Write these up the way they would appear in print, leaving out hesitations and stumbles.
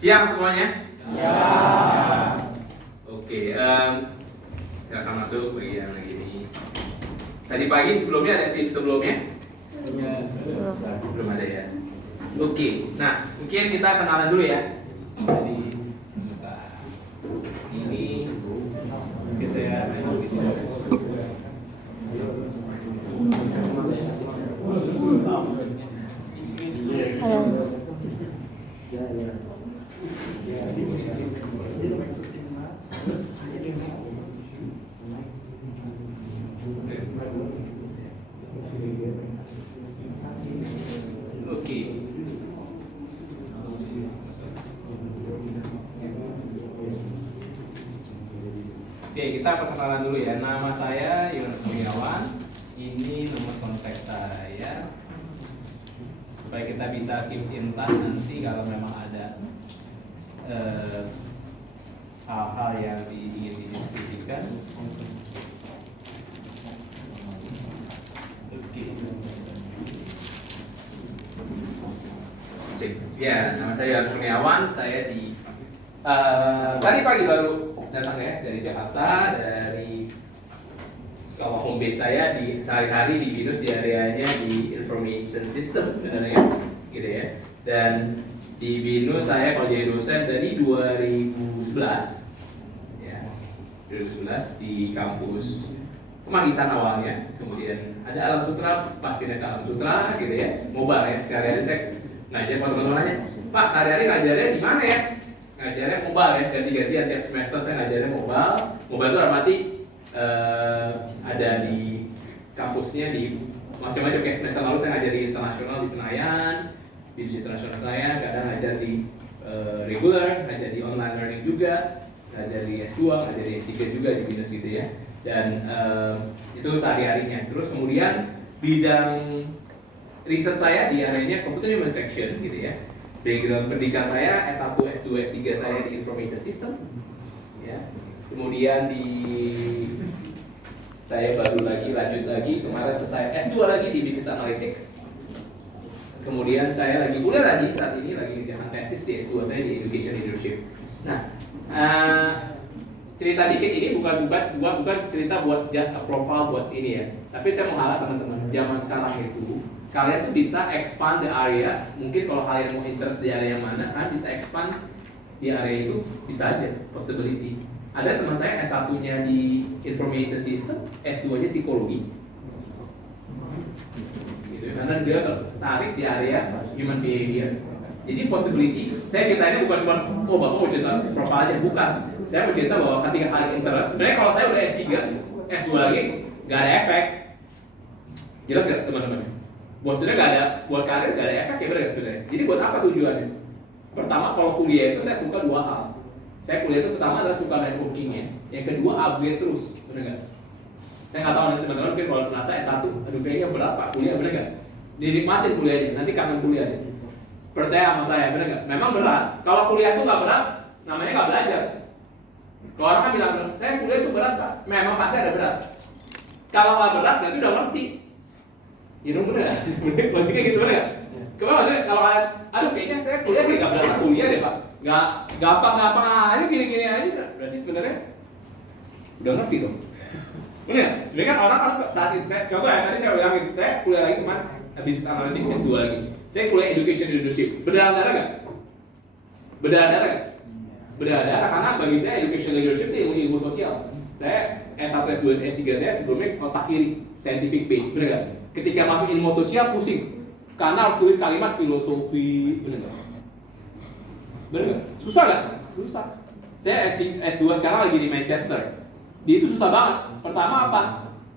Siang semuanya? Ya. Oke, silakan masuk bagi yang lagi ini. Tadi pagi sebelumnya ada shift sebelumnya? Belum ada ya. Oke, nah mungkin kita kenalan dulu ya. Jadi ini saya Oke. Oke, kita perkenalan dulu ya. Nama saya Yohanes Kurniawan. Ini nomor kontak saya. Supaya kita bisa keep in touch nanti kalau memang ada hal-hal yang ingin didiskusikan. Oke. Ya, nama saya Yohanes Kurniawan. Saya di tadi pagi baru datang ya dari Jakarta. Dari kalau home base saya di sehari-hari di BINUS di areanya di Information System sebenarnya, gitu ya. Dan di BINUS saya kalau jadi dosen dari 2011, ya, 2011 di kampus Kemanggisan awalnya, kemudian ada Alam Sutra, pas pindah ke Alam Sutra, gitu ya, mobile ya. Sehari-hari saya ngajar kalau teman-teman nanya, Pak sehari-hari ngajarnya di mana ya? Ngajarnya mobile ya, ganti-gantian tiap semester saya ngajarnya mobile. Mobile itu arti ada di kampusnya di macam-macam. Kayak semester lalu saya ngajar di internasional di Senayan, di internasional Senayan, kadang ngajar di regular, ngajar di online learning juga, ngajar di S2, ngajar di S3 juga di BINUS gitu ya. Dan itu sehari-harinya. Terus kemudian bidang riset saya di areanya Computer Human Interaction gitu ya. Background pendidikan saya S1, S2, S3 saya di Information System ya. Kemudian saya baru lanjut lagi kemarin selesai S2 lagi di Business Analytics. Kemudian saya lagi kuliah lagi saat ini lagi ngerjakan tesis di S2 saya di Education Leadership. Nah, cerita dikit ini bukan cerita buat just a profile buat ini ya. Tapi saya mau harap teman-teman zaman sekarang itu kalian tuh bisa expand the area. Mungkin kalau kalian mau interest di area yang mana, kan bisa expand di area itu, bisa aja possibility. Ada teman saya S1-nya di Information System, S2-nya Psikologi. Gitu, karena dia tertarik di area Human Behavior. Jadi possibility, saya cerita ini bukan cuma, oh bapak mau cerita profile aja, bukan. Saya mau cerita bahwa ketika kalian interest, sebenarnya kalau saya udah S3, S2 lagi, nggak ada efek. Jelas nggak teman-teman? Maksudnya nggak ada, buat karir nggak ada efek ya benar sebenarnya. Jadi buat apa tujuannya? Pertama kalau kuliah itu saya suka dua hal. Saya kuliah itu pertama adalah suka networkingnya, yang kedua upgrade terus, benar nggak? Saya nggak tahu nanti teman-teman mungkin kalau merasa S1, aduh kayaknya berat pak kuliah, benar nggak? Dinikmatin kuliahnya, nanti kangen kuliahnya. Percaya sama saya, benar nggak? Memang berat. Kalau kuliah itu nggak berat, namanya nggak belajar. Kalau orang kan bilang, saya kuliah itu berat pak, memang pasti ada berat. Kalau nggak berat, nanti udah ngerti. Ya dong bener nggak? Sebenarnya logiknya gitu bener nggak? Kemana maksudnya kalau kalian, aduh kayaknya saya kuliah kayak nggak berasa kuliah deh pak, nggak gampang aja gini aja, berarti sebenarnya udah ngerti dong. Bener nggak? Sebenarnya kan orang saat itu saya coba ya tadi saya bilangin, saya kuliah lagi kemarin Business Analytics S2 lagi, saya kuliah Education Leadership, berdarah-darah nggak? Berdarah-darah nggak? Berdarah-darah karena bagi saya Education Leadership itu ilmu sosial. Saya S1, S2, S3 saya sebelumnya otak kiri, scientific base, bener nggak? Ketika masuk ilmu sosial pusing karena harus tulis kalimat filosofi, bener nggak? Bener nggak? Susah nggak? Susah. Saya S2 sekarang lagi di Manchester. Di itu susah banget. Pertama apa?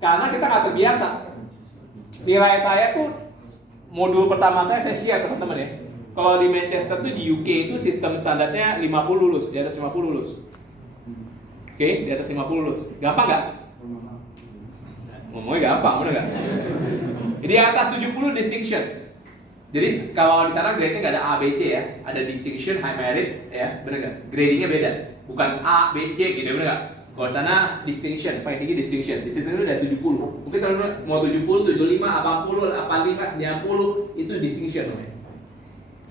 Karena kita nggak terbiasa. Nilai saya tuh modul pertama saya share teman-teman ya. Kalau di Manchester tuh di UK itu sistem standarnya 50 lulus, di atas 50 lulus. Oke, di atas 50 lulus. Gampang nggak? Ngomongnya gampang, bener nggak? Di atas 70 distinction. Jadi kalau di sana grade-nya nggak ada A, B, C ya, ada distinction, high merit, ya, bener nggak? Gradingnya beda, bukan A, B, C gitu, bener nggak? Kalau di sana distinction, paling tinggi distinction. Distinction itu udah 70. Mungkin teman-teman mau 70, 75, 80, 85, 90 itu distinction namanya.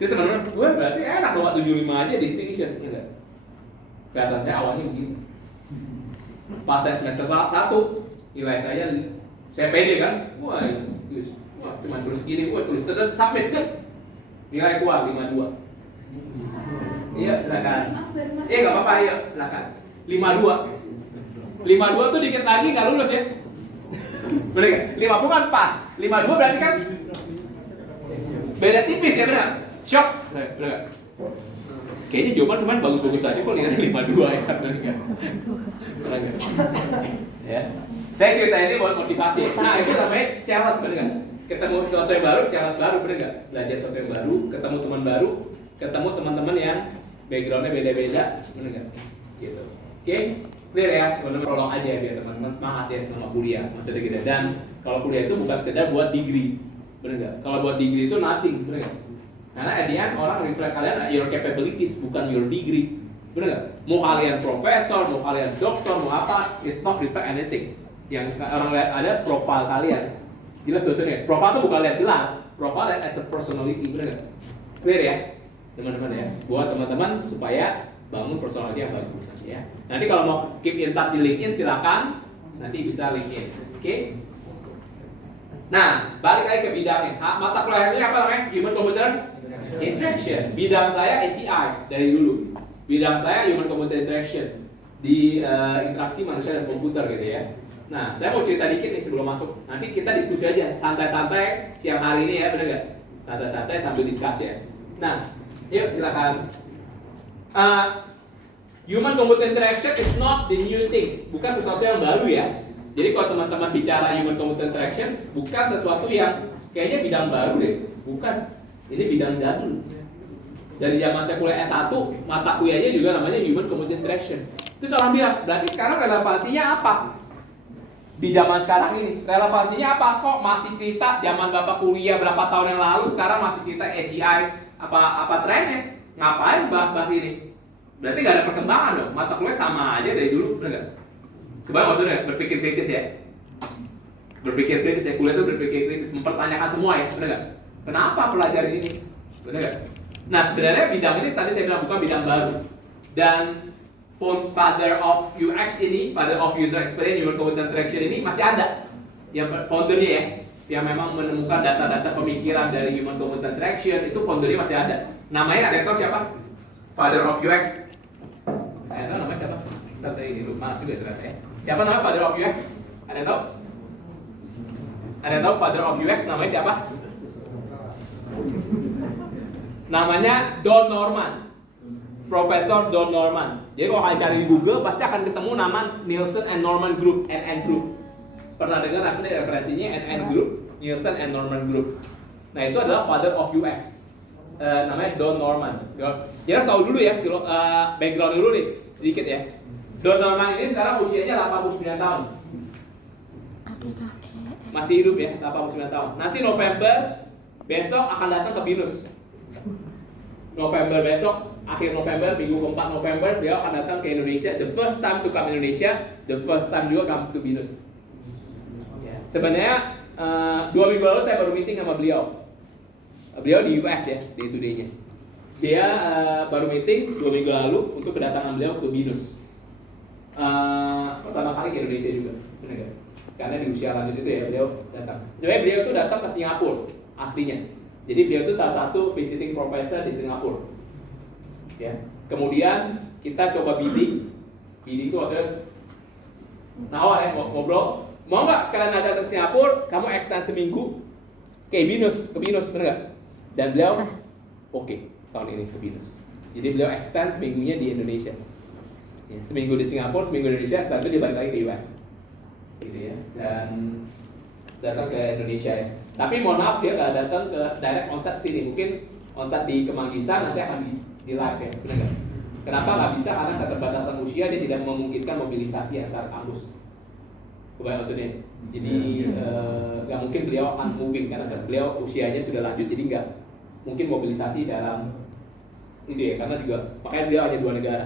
Terus teman-teman, gue berarti enak bawa 75 aja distinction, enggak? Kelihatan saya awalnya begitu. Pas saya semester 1, nilai saya pede kan, wah cuma tulis gini, wah tulis tetap submit kan, nilai kuat 52. Iya silakan. Iya nggak apa-apa, iya silakan. 52 tuh dikit lagi nggak lulus ya? Bener nggak? 50 kan pas, 52 berarti kan beda tipis ya benar? Shock, bener nggak? Kayaknya jawaban cuma bagus-bagus aja kok nilai 52 ya, bener nggak? Ya. Saya cerita ini buat motivasi. Nah itu namanya challenge, bener nggak? Ketemu sesuatu yang baru, challenge baru, bener nggak? Belajar sesuatu yang baru, ketemu teman baru, ketemu teman-teman yang backgroundnya beda-beda, bener nggak? Gitu. Oke, clear ya? Teman-teman prolog aja biar teman-teman semangat ya selama kuliah, maksudnya gitu. Dan kalau kuliah itu bukan sekedar buat degree, bener nggak? Kalau buat degree itu nothing, bener nggak? Karena at the end orang reflect kalian your capabilities, bukan your degree, bener nggak? Mau kalian profesor, mau kalian dokter, mau apa, it's not reflect anything. Yang orang lihat ada profile kalian. Jelas dosennya. Profile itu bukan lihat gelar, profile lihat as a personality, bener nggak? Clear ya, teman-teman ya. Buat teman-teman supaya bangun personality yang bagus ya. Nanti kalau mau keep in touch di LinkedIn silakan, nanti bisa LinkedIn. Oke? Nah, balik lagi ke bidangnya. Mata kuliah ini apa namanya? Human Computer Interaction. Bidang saya ACI dari dulu. Bidang saya Human Computer Interaction di interaksi manusia dan komputer gitu ya. Nah, saya mau cerita dikit nih sebelum masuk. Nanti kita diskusi aja, santai-santai siang hari ini ya, bener nggak? Santai-santai sambil diskusi ya. Nah, yuk silakan. Human Computer Interaction is not the new things, bukan sesuatu yang baru ya. Jadi kalau teman-teman bicara Human Computer Interaction, bukan sesuatu yang kayaknya bidang baru deh, bukan. Ini bidang jadul. Dari zaman saya kuliah S1, mata kuliahnya juga namanya Human Computer Interaction. Terus orang bilang, berarti sekarang relevansinya apa? Di zaman sekarang ini, relevansinya apa? Kok masih cerita zaman Bapak kuliah berapa tahun yang lalu, sekarang masih cerita ACI, apa trennya? Ngapain bahas-bahas ini? Berarti nggak ada perkembangan dong, mata kuliah sama aja dari dulu, bener nggak? Kebayang maksudnya, berpikir kritis ya? Berpikir kritis ya, kuliah itu berpikir kritis, mempertanyakan semua ya, bener nggak? Kenapa pelajaran ini? Bener nggak? Nah sebenarnya bidang ini tadi saya bilang bukan bidang baru. Dan father of UX ini, father of user experience, human computer interaction ini masih ada. Yang foundernya ya, yang memang menemukan dasar-dasar pemikiran dari human computer interaction, itu foundernya masih ada. Namanya ada yang tahu siapa? Father of UX. Ada yang tahu namanya siapa? Ntar saya ini lupa sudah terasa ya. Siapa nama father of UX? Ada yang tahu? Ada yang tahu father of UX namanya siapa? Namanya Don Norman. Profesor Don Norman. Jadi kalau kalian cari di Google pasti akan ketemu nama Nielsen and Norman Group, NN Group. Pernah dengar apa nih referensinya NN Group, Nielsen and Norman Group. Nah itu adalah father of UX. Namanya Don Norman. Jadi harus tahu dulu ya, background dulu nih sedikit ya. Don Norman ini sekarang usianya 89 tahun. Masih hidup ya, 89 tahun. Nanti November besok akan datang ke BINUS. November besok, akhir November, minggu keempat November, beliau akan datang ke Indonesia. The first time to come Indonesia, the first time juga come to BINUS. Sebenarnya 2 minggu lalu saya baru meeting sama beliau. Beliau di US ya, day to day-nya. Dia baru meeting 2 minggu lalu untuk kedatangan beliau ke BINUS. Pertama kali ke Indonesia juga, benar gak? Karena di usia lanjut itu ya beliau datang. Sebenarnya beliau itu datang ke Singapura aslinya. Jadi beliau itu salah satu visiting professor di Singapura. Ya. Kemudian kita coba bidding. Bidding itu maksudnya nawar ya, ngobrol. Mau nggak sekalian datang ke Singapura, kamu extend seminggu ke BINUS, bener nggak? Dan beliau oke, tahun ini ke BINUS. Jadi beliau extend seminggunya di Indonesia. Ya, seminggu di Singapura, seminggu di Indonesia, setelah itu dia balik lagi ke US. Gitu ya. Dan datang ke Indonesia ya. Tapi mohon maaf dia nggak datang ke direct onsite sini. Mungkin onsite di Kemanggisan nanti akan di live ya, benar nggak? Kenapa nggak bisa? Karena keterbatasan usia dia tidak memungkinkan mobilisasi antar kampus. Kebayang maksudnya? Jadi nggak mungkin beliau akan moving karena beliau usianya sudah lanjut, jadi nggak mungkin mobilisasi dalam itu ya. Karena juga makanya beliau hanya 2 negara,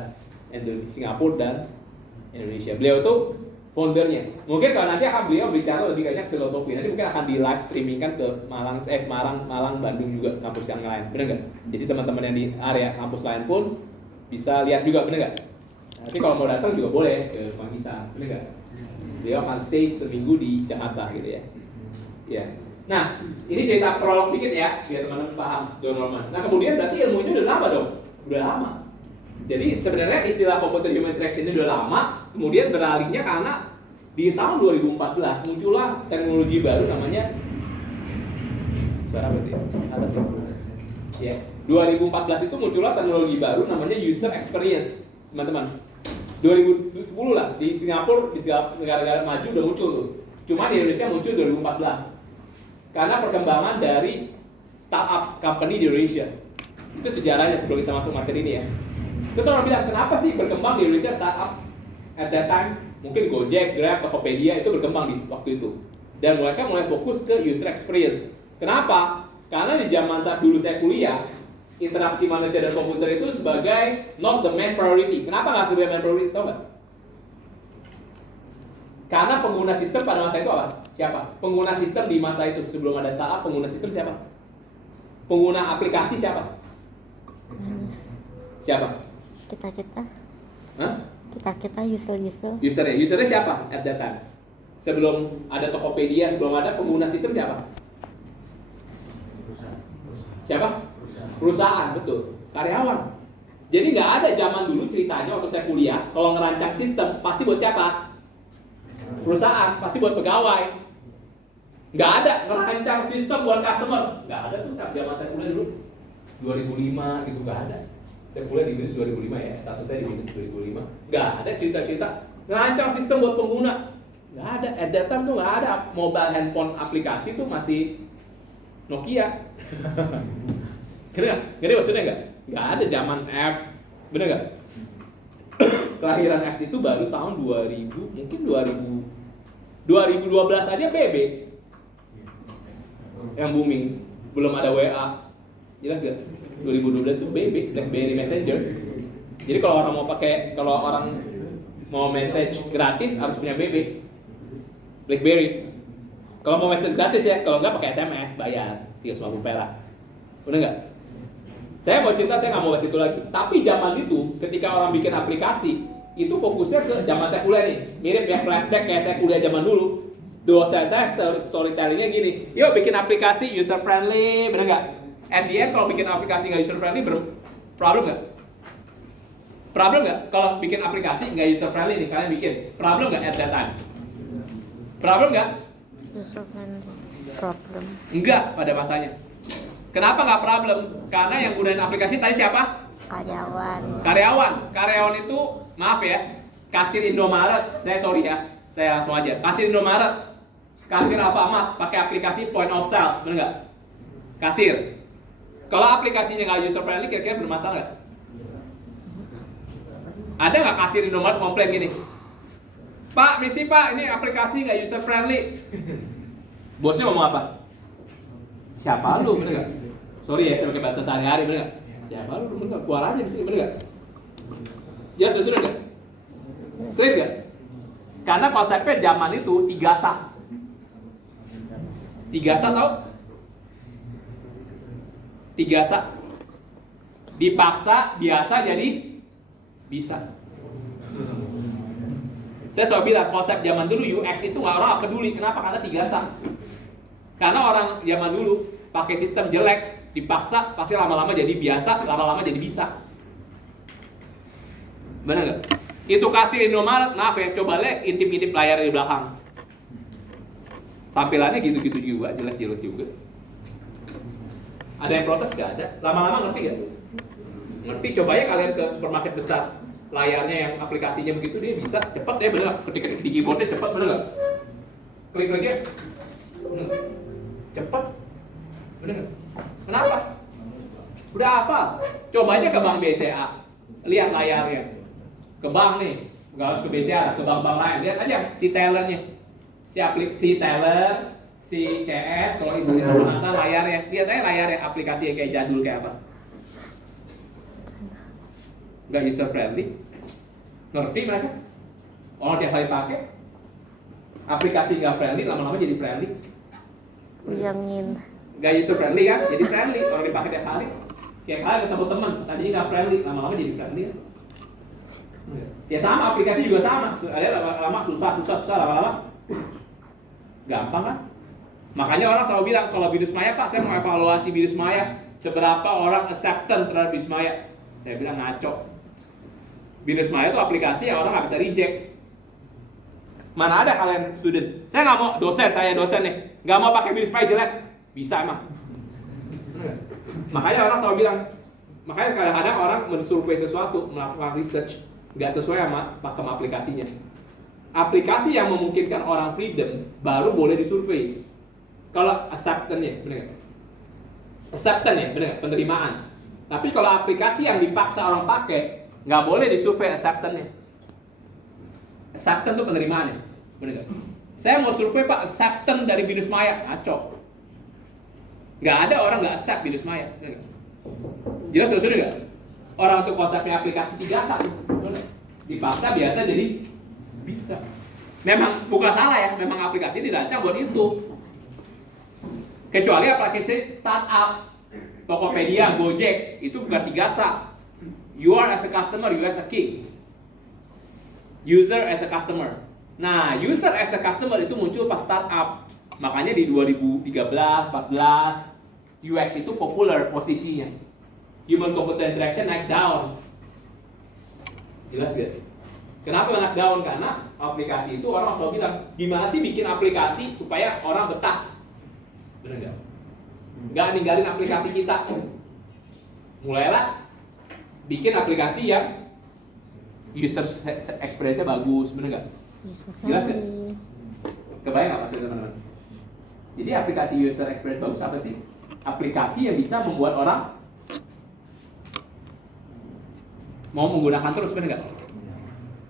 Singapura dan Indonesia. Beliau itu foundernya. Mungkin kalau nanti akan beliau bicara lebih banyak filosofi, nanti mungkin akan di live streaming kan ke Semarang, Malang, Bandung juga kampus yang lain, bener nggak? Jadi teman-teman yang di area kampus lain pun bisa lihat juga, bener nggak? Nanti kalau mau datang juga boleh ke Mangisa, bener nggak? Beliau akan stay seminggu di Jakarta gitu ya. Ya. Nah, ini cerita prolog dikit ya, biar teman-teman paham John Norman. Nah kemudian berarti ilmunya udah lama dong, udah lama. Jadi sebenarnya istilah computer human interaction ini udah lama, kemudian beralihnya karena di tahun 2014 muncullah teknologi baru namanya suara berarti atas ya. 2014 itu muncullah teknologi baru namanya user experience, teman-teman. 2010 lah di Singapura, di negara-negara maju udah muncul tuh. Cuma di Indonesia muncul 2014 karena perkembangan dari startup company di Indonesia. Itu sejarahnya sebelum kita masuk materi ini ya. Terus orang bilang, kenapa sih berkembang di Indonesia startup at that time? Mungkin Gojek, Grab, Tokopedia itu berkembang di waktu itu. Dan mereka mulai fokus ke user experience. Kenapa? Karena di zaman saat dulu saya kuliah, interaksi manusia dan komputer itu sebagai not the main priority. Kenapa nggak sebagai main priority? Tahu nggak? Karena pengguna sistem pada masa itu apa? Siapa? Pengguna sistem di masa itu sebelum ada startup, pengguna sistem siapa? Pengguna aplikasi siapa? Siapa? Kita. Hah? Kita user. Usernya siapa at that time? Sebelum ada Tokopedia, sebelum ada pengguna sistem siapa? Siapa? Perusahaan, betul. Karyawan. Jadi nggak ada zaman dulu ceritanya waktu saya kuliah, kalau ngerancang sistem pasti buat siapa? Perusahaan, pasti buat pegawai. Nggak ada ngerancang sistem buat customer. Nggak ada tuh saat zaman saya kuliah dulu. 2005 gitu nggak ada. Saya kuliah di BINUS 2005 ya, satu saya di BINUS 2005. Nggak ada cerita-cerita ngerancang sistem buat pengguna. Nggak ada, at that time tuh nggak ada. Mobile handphone aplikasi tuh masih Nokia. Gede nggak? Gede maksudnya nggak? Nggak ada zaman apps, bener nggak? Kelahiran apps itu baru tahun 2000, mungkin 2012 aja BB yang booming, belum ada WA, jelas nggak? 2012 itu BB, BlackBerry Messenger. Jadi kalau orang mau message gratis harus punya BB, BlackBerry. Kalau mau message gratis ya, kalau nggak pakai SMS bayar 350 perak, bener nggak? Saya mau cerita, saya nggak mau bahas itu lagi. Tapi zaman itu, ketika orang bikin aplikasi, itu fokusnya ke zaman saya kuliah nih. Mirip ya flashback kayak saya kuliah zaman dulu. Dosen saya storytellingnya gini, yuk bikin aplikasi user friendly, bener nggak? At the end kalau bikin aplikasi nggak user friendly, problem nggak? Problem nggak? Kalau bikin aplikasi nggak user friendly nih, kalian bikin, problem nggak at that time? Problem nggak? User friendly. Problem. Enggak pada masanya. Kenapa nggak problem? Karena yang gunain aplikasi tadi siapa? Karyawan itu, maaf ya, kasir Indomaret, saya langsung aja. Kasir Indomaret, kasir Alfamart, pakai aplikasi point of sales, bener nggak? Kasir. Kalau aplikasinya nggak user friendly, kira-kira bermasalah nggak? Ada nggak kasir Indomaret komplain gini? Pak, misi Pak, ini aplikasi nggak user friendly. Bosnya ngomong apa? Siapa lu, bener nggak? Sorry ya, saya pakai bahasa sehari-hari, bener nggak? Siapa lu, bener nggak? Keluar aja di sini, bener nggak? Ya, sudah nggak? Clear nggak? Karena konsepnya zaman itu 3SA. 3SA tau? 3SA. Dipaksa, biasa, jadi bisa. Saya selalu bilang konsep zaman dulu UX itu orang peduli. Kenapa? Karena 3SA. Karena orang zaman dulu pakai sistem jelek, dipaksa, pasti lama-lama jadi biasa, lama-lama jadi bisa. Benar nggak? Itu kasih Indomaret, maaf ya, coba lihat intip-intip layar di belakang. Tampilannya gitu-gitu juga, jelek-jelek juga. Ada yang protes? Nggak ada. Lama-lama ngerti nggak? Ngerti, coba ya kalian ke supermarket besar. Layarnya yang aplikasinya begitu, dia bisa cepat ya, bener nggak? Ketik-ketik di keyboardnya cepat, bener nggak? Klik-kliknya cepat, bener nggak? Kenapa? Udah hafal. Coba aja ke bank BCA, lihat layarnya. Ke bank nih, nggak harus ke BCA, ke bank-bank lain. Lihat aja si tellernya, si teller, si CS. Kalau iseng-iseng penasaran layarnya, lihat aja layarnya, aplikasi yang kayak jadul kayak apa. Nggak user friendly, ngerti mereka? Orang tiap hari pakai, Aplikasi nggak friendly lama-lama jadi friendly. Uyangin. Nggak user friendly kan, jadi friendly. Orang dipakai tiap hari. Tiap hari ketemu teman, tadinya nggak friendly, lama-lama jadi friendly. Ya sama, aplikasi juga sama. Ada lama-lama susah, lama-lama gampang kan? Makanya orang selalu bilang, kalau Binus Maya Pak, saya mau evaluasi Binus Maya, seberapa orang acceptance terhadap Binus Maya. Saya bilang ngaco. Binus Maya itu aplikasi yang orang nggak bisa reject. Mana ada kalian student? Saya nggak mau dosen, saya dosen nih, nggak mau pakai Binus Maya jelek. Bisa emang. Makanya orang selalu bilang, makanya kadang-kadang orang mensurvei sesuatu, melakukan research, nggak sesuai sama pakem aplikasinya. Aplikasi yang memungkinkan orang freedom baru boleh disurvei. Kalau acceptance ya, benar nggak? Acceptance ya, benar nggak? Penerimaan. Tapi kalau aplikasi yang dipaksa orang pakai, nggak boleh disurvei acceptance-nya. Acceptance itu penerimaannya, benar nggak? Saya mau survei Pak acceptance dari Binus Maya, ngaco. Nggak ada orang nggak accept Binus Maya, benar nggak? Jelas sudah nggak? Orang untuk konsepnya aplikasi 3 dipaksa biasa jadi bisa. Memang bukan salah ya, memang aplikasi dirancang buat itu. Kecuali aplikasi startup, Tokopedia, Gojek, itu bukan 3 You are as a customer, you as a king. User as a customer. Nah, user as a customer itu muncul pas startup. Makanya di 2013, 14, UX itu populer posisinya. Human computer interaction naik down. Jelas gak? Kenapa naik down? Karena aplikasi itu orang selalu bilang, gimana sih bikin aplikasi supaya orang betah? Bener gak? Gak ninggalin aplikasi kita. Mulailah bikin aplikasi yang user experience-nya bagus, bener gak? Jelas gak? Kebayang gak maksudnya teman-teman? Jadi aplikasi user experience bagus apa sih? Aplikasi yang bisa membuat orang mau menggunakan terus, bener gak?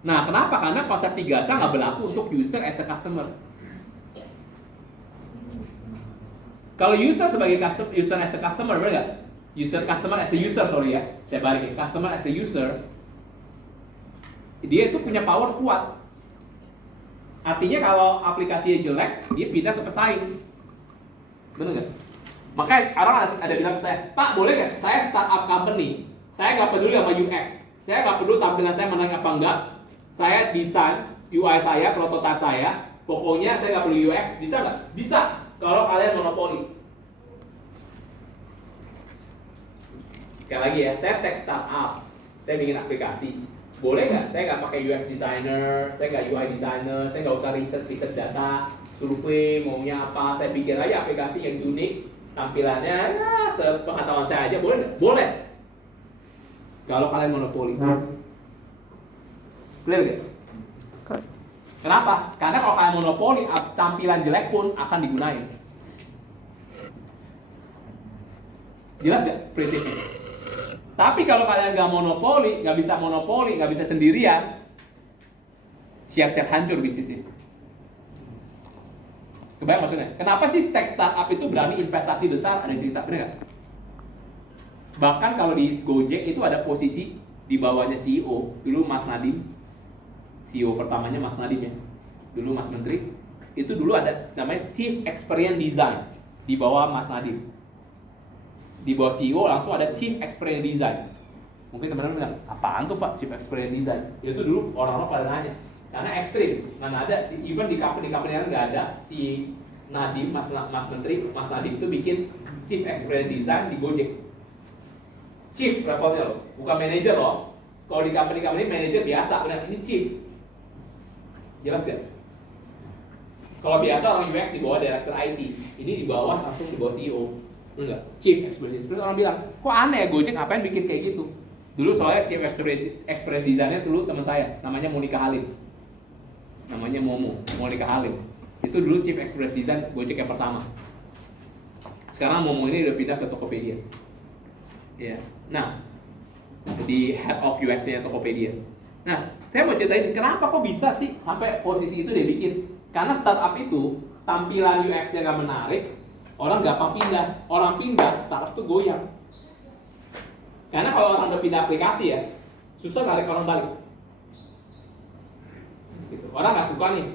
Nah, kenapa? Karena konsep 3S nggak berlaku untuk user as a customer. Kalau user sebagai user as a customer, bener nggak? Customer as a user, sorry ya, saya balik ya. Customer as a user, dia itu punya power kuat. Artinya kalau aplikasinya jelek, dia pindah ke pesaing, bener nggak? Makanya orang ada bilang ke saya, Pak boleh nggak? Saya startup company, saya nggak peduli sama UX, saya nggak peduli tampilan saya menarik apa enggak. Saya desain UI saya, prototipe saya, pokoknya saya nggak perlu UX, bisa nggak? Bisa, kalau kalian monopoli. Sekali lagi ya, saya tech startup, saya bikin aplikasi, boleh nggak? Saya nggak pakai UX designer, saya nggak UI designer, saya nggak usah riset data, survei maunya apa, saya bikin aja aplikasi yang unik, tampilannya ya sepengetahuan saya aja, boleh nggak? Boleh. Kalau kalian monopoli. Clear gak? Kenapa? Karena kalau kalian monopoli, tampilan jelek pun akan digunain. Jelas gak prinsipnya? Tapi kalau kalian nggak monopoli, nggak bisa sendirian, siap-siap hancur bisnisnya. Kebayang maksudnya? Kenapa sih tech startup itu berani investasi besar? Ada cerita, bener gak? Bahkan kalau di Gojek itu ada posisi di bawahnya CEO, dulu Mas Nadiem. CEO pertamanya Mas Nadiem ya, dulu Mas Menteri, itu dulu ada namanya Chief Experience Design di bawah Mas Nadiem. Di bawah CEO langsung ada Chief Experience Design. Mungkin teman-teman bilang, apaan tuh Pak Chief Experience Design? Itu dulu orang-orang pada nanya, karena ekstrim, mana ada, even di company yang nggak ada, si Nadiem, Mas Menteri, Mas Nadiem itu bikin Chief Experience Design di Gojek. Chief levelnya loh, bukan manager loh. Kalau di company manager biasa, benar ini chief. Jelas gak? Kalau biasa orang UX di bawah director IT, ini di bawah langsung di bawah CEO, benar nggak? Chief Experience. Terus orang bilang, kok aneh ya Gojek ngapain bikin kayak gitu? Dulu soalnya Chief Experience Design-nya dulu teman saya, namanya Monica Halim, namanya Monica Halim. Itu dulu Chief Experience Design Gojek yang pertama. Sekarang Momo ini udah pindah ke Tokopedia. Ya, nah di head of UX-nya Tokopedia. Nah, saya mau ceritain kenapa kok bisa sih sampai posisi itu dia bikin. Karena startup itu tampilan UX-nya nggak menarik, orang gampang pindah. Orang pindah, startup tuh goyang. Karena kalau orang udah pindah aplikasi ya, susah narik orang balik. Gitu. Orang nggak suka nih.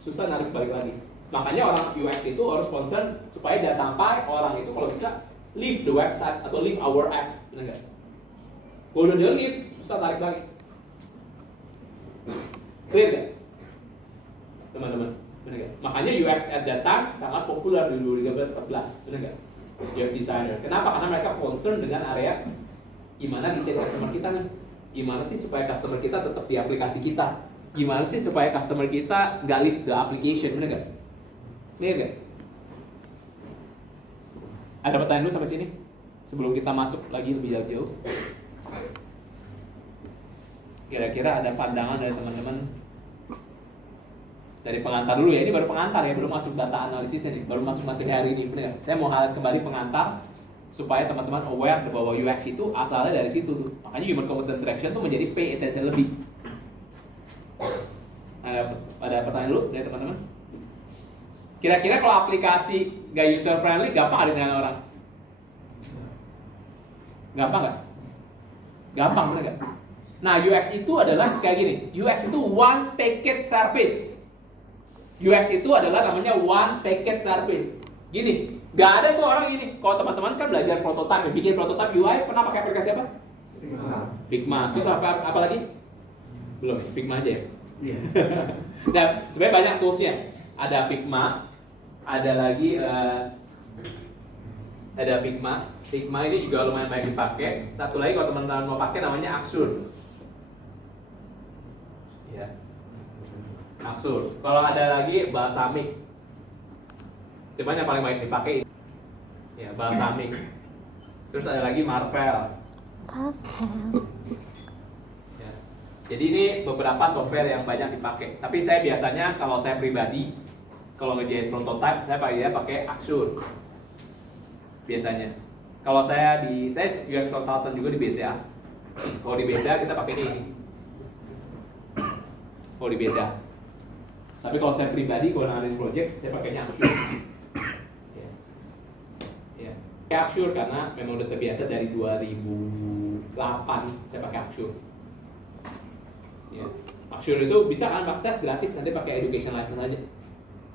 susah narik balik lagi. Makanya orang UX itu harus concern supaya jangan sampai orang itu kalau bisa leave the website atau leave our apps, benar nggak? Kalau udah dia leave, susah tarik lagi. Clear nggak, teman-teman? Benar nggak? Makanya UX at that time sangat populer di 2013-14, benar nggak? UX designer. Kenapa? Karena mereka concern dengan area gimana detail customer kita nih. Gimana sih supaya customer kita tetap di aplikasi kita? Gimana sih supaya customer kita nggak leave the application, benar nggak? Clear nggak? Ada pertanyaan dulu sampai sini? Sebelum kita masuk lagi lebih jauh. Kira-kira ada pandangan dari teman-teman? Dari pengantar dulu ya, ini baru pengantar ya, belum masuk data analisisnya nih, baru masuk materi hari ini, benar nggak? Saya mau highlight kembali pengantar supaya teman-teman aware bahwa UX itu asalnya dari situ tuh. Makanya human computer interaction tuh menjadi pay attention lebih. Ada pertanyaan dulu dari teman-teman? Kira-kira kalau aplikasi gak user friendly, gampang ada dengan orang? Gampang nggak? Gampang, bener nggak? Nah, UX itu adalah kayak gini. UX itu one package service. UX itu adalah namanya one package service. Gini, nggak ada tuh orang gini. Kalau teman-teman kan belajar prototype, bikin prototype UI, pernah pakai aplikasi apa? Figma. Terus apa lagi? Belum, Figma aja ya? Iya. Nah, sebenarnya banyak toolsnya. Ada Figma, ada lagi ada Figma. Figma ini juga lumayan banyak dipakai. Satu lagi kalau teman-teman mau pakai namanya Axure. Ya. Axure. Kalau ada lagi Balsamiq. Cuman yang paling banyak dipakai ya Balsamiq. Terus ada lagi Marvel. Ya. Jadi ini beberapa software yang banyak dipakai. Tapi saya biasanya kalau saya pribadi kalau ngerjain prototype saya pakai Axure. Biasanya. Kalau saya UX consultant juga di BCA. Kalau di BCA kita pakai ini. Kalau di BCA. Tapi kalau saya pribadi kalau analis project saya pakainya Axure. Ya. Axure karena memang udah terbiasa dari 2008 saya pakai Axure. Ya. Axure itu bisa kan akses gratis, nanti pakai education license aja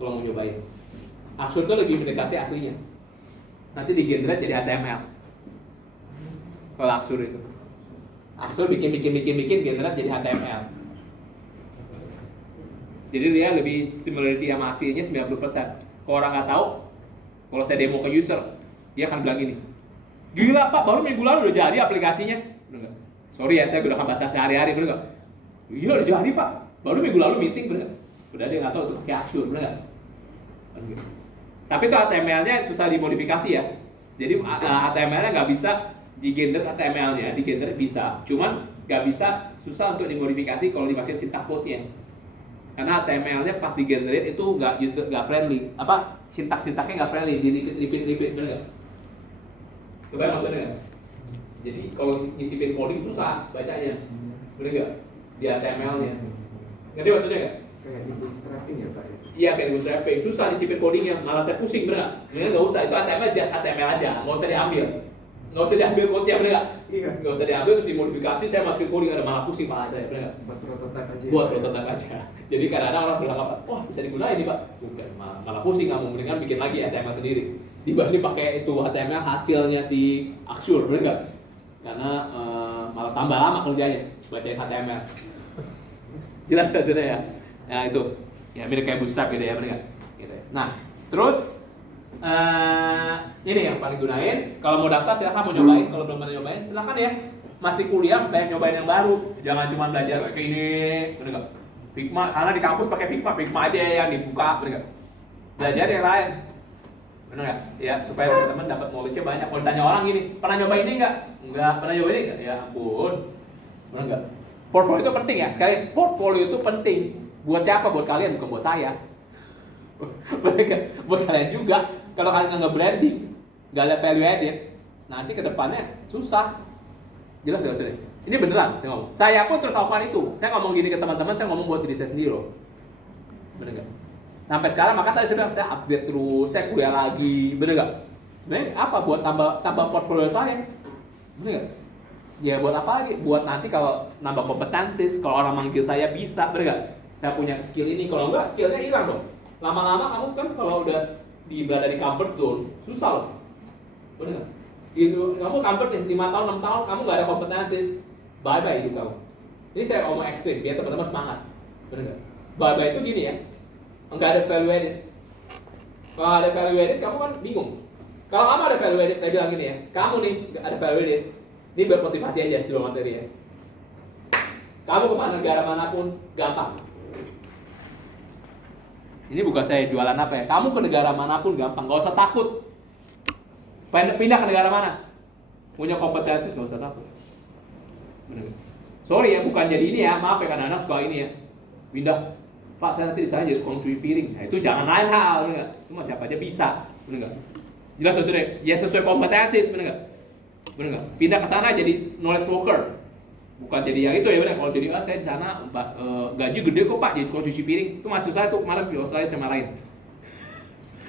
kalau mau nyobain. Axure itu lebih mendekati aslinya. Nanti di generate jadi HTML. Kalau Axure itu. Axure bikin generate jadi HTML. Jadi dia lebih similarity sama aslinya 90%. Kalau orang nggak tahu, kalau saya demo ke user, dia akan bilang gini, gila Pak, baru minggu lalu udah jadi aplikasinya. Bener nggak? Sorry ya, saya gunakan bahasa sehari-hari, bener nggak? Gila udah jadi Pak, baru minggu lalu meeting, bener nggak? Udah dia nggak tahu tuh kayak Axure, bener nggak? Tapi itu HTML-nya susah dimodifikasi ya. Jadi HTML-nya nggak bisa di-generate HTML-nya, di-generate bisa, cuman nggak bisa, susah untuk dimodifikasi kalau dimasukin syntax code-nya. Karena HTML-nya pas di-generate itu nggak friendly, sintak-sintaknya nggak friendly, repeat, bener nggak? Coba maksudnya nggak? Jadi kalau nyisipin coding susah bacanya, bener nggak? Di HTML-nya, ngerti maksudnya nggak? Kayak bootstrapping ya Pak? Iya kayak bootstrapping, susah disipin codingnya, malah saya pusing, bener nggak? Mendingan nggak usah, itu HTML just HTML aja, nggak usah diambil. Nggak usah diambil code-nya, bener nggak? Iya. Nggak usah diambil terus dimodifikasi, saya masukin coding, ada malah pusing malah saya, bener nggak? Buat prototype aja. Buat prototype aja. Jadi kadang-kadang orang bilang apa? Wah bisa digunain nih Pak. Bukan, malah pusing kamu, mendingan bikin lagi HTML sendiri. Dibanding pakai itu HTML hasilnya si Axure, bener nggak? Karena malah tambah lama kerjanya bacain HTML. Jelas nggak sih ya? Nah itu, ya mirip kayak bootstrap gitu ya, bener nggak? Gitu ya. Nah, terus ini yang paling gunain. Kalau mau daftar silahkan, mau nyobain. Kalau belum pernah nyobain silahkan ya. Masih kuliah supaya nyobain yang baru. Jangan cuma belajar kayak ini, bener nggak? Figma, karena di kampus pakai Figma aja yang dibuka, bener nggak? Belajar yang lain, bener nggak? Ya supaya teman-teman dapat knowledge-nya banyak. Kalau ditanya orang gini, pernah nyobain ini nggak? Nggak pernah nyobain ini nggak? Ya ampun, bener nggak? Portfolio itu penting ya. Sekali, portfolio itu penting. Buat siapa? Buat kalian, bukan buat saya. Buat kalian juga. Kalau kalian nggak branding, nggak ada value added, nanti kedepannya susah. Jelas nggak sih? Ini beneran saya ngomong. Saya pun terus lakukan itu. Saya ngomong gini ke teman-teman, saya ngomong buat diri saya sendiri loh. Bener nggak? Sampai sekarang maka tadi saya bilang saya update terus, saya kuliah lagi, bener nggak? Sebenarnya apa? Buat tambah portfolio saya, bener nggak? Ya buat apa lagi? Buat nanti kalau nambah kompetensi, kalau orang manggil saya bisa, bener nggak? saya punya skill ini, kalau enggak skillnya hilang dong. Lama-lama kamu kan kalau udah berada di comfort zone, susah loh. Bener nggak? Itu kamu comfort nih 5 tahun, 6 tahun, kamu nggak ada kompetensi, bye-bye hidup kamu. Ini saya ngomong ekstrim, biar teman-teman semangat. Bener nggak? Bye-bye itu gini ya, nggak ada value added. Kalau ada value added, kamu kan bingung. Kalau kamu ada value added, saya bilang gini ya, kamu nih nggak ada value added, ini bermotivasi aja jual materi ya. Kamu ke negara manapun, gampang. Ini bukan saya jualan apa ya, kamu ke negara manapun gampang, nggak usah takut. Pindah ke negara mana? Punya kompetensi, nggak usah takut. Bener. Sorry ya, bukan jadi ini ya, maaf ya kan anak suka ini ya. Pindah, Pak saya nanti di sana jadi tukang cuci piring. Nah itu jangan lain hal, bener nggak? Cuma siapa aja bisa, bener nggak? Jelas sesuai kompetensi, bener nggak? Bener nggak? Pindah ke sana jadi knowledge worker. Bukan jadi yang itu ya benar. Kalau jadi saya di sana gaji gede kok Pak, jadi tukang cuci piring. Itu masih susah tuh kemarin di Australia saya marahin.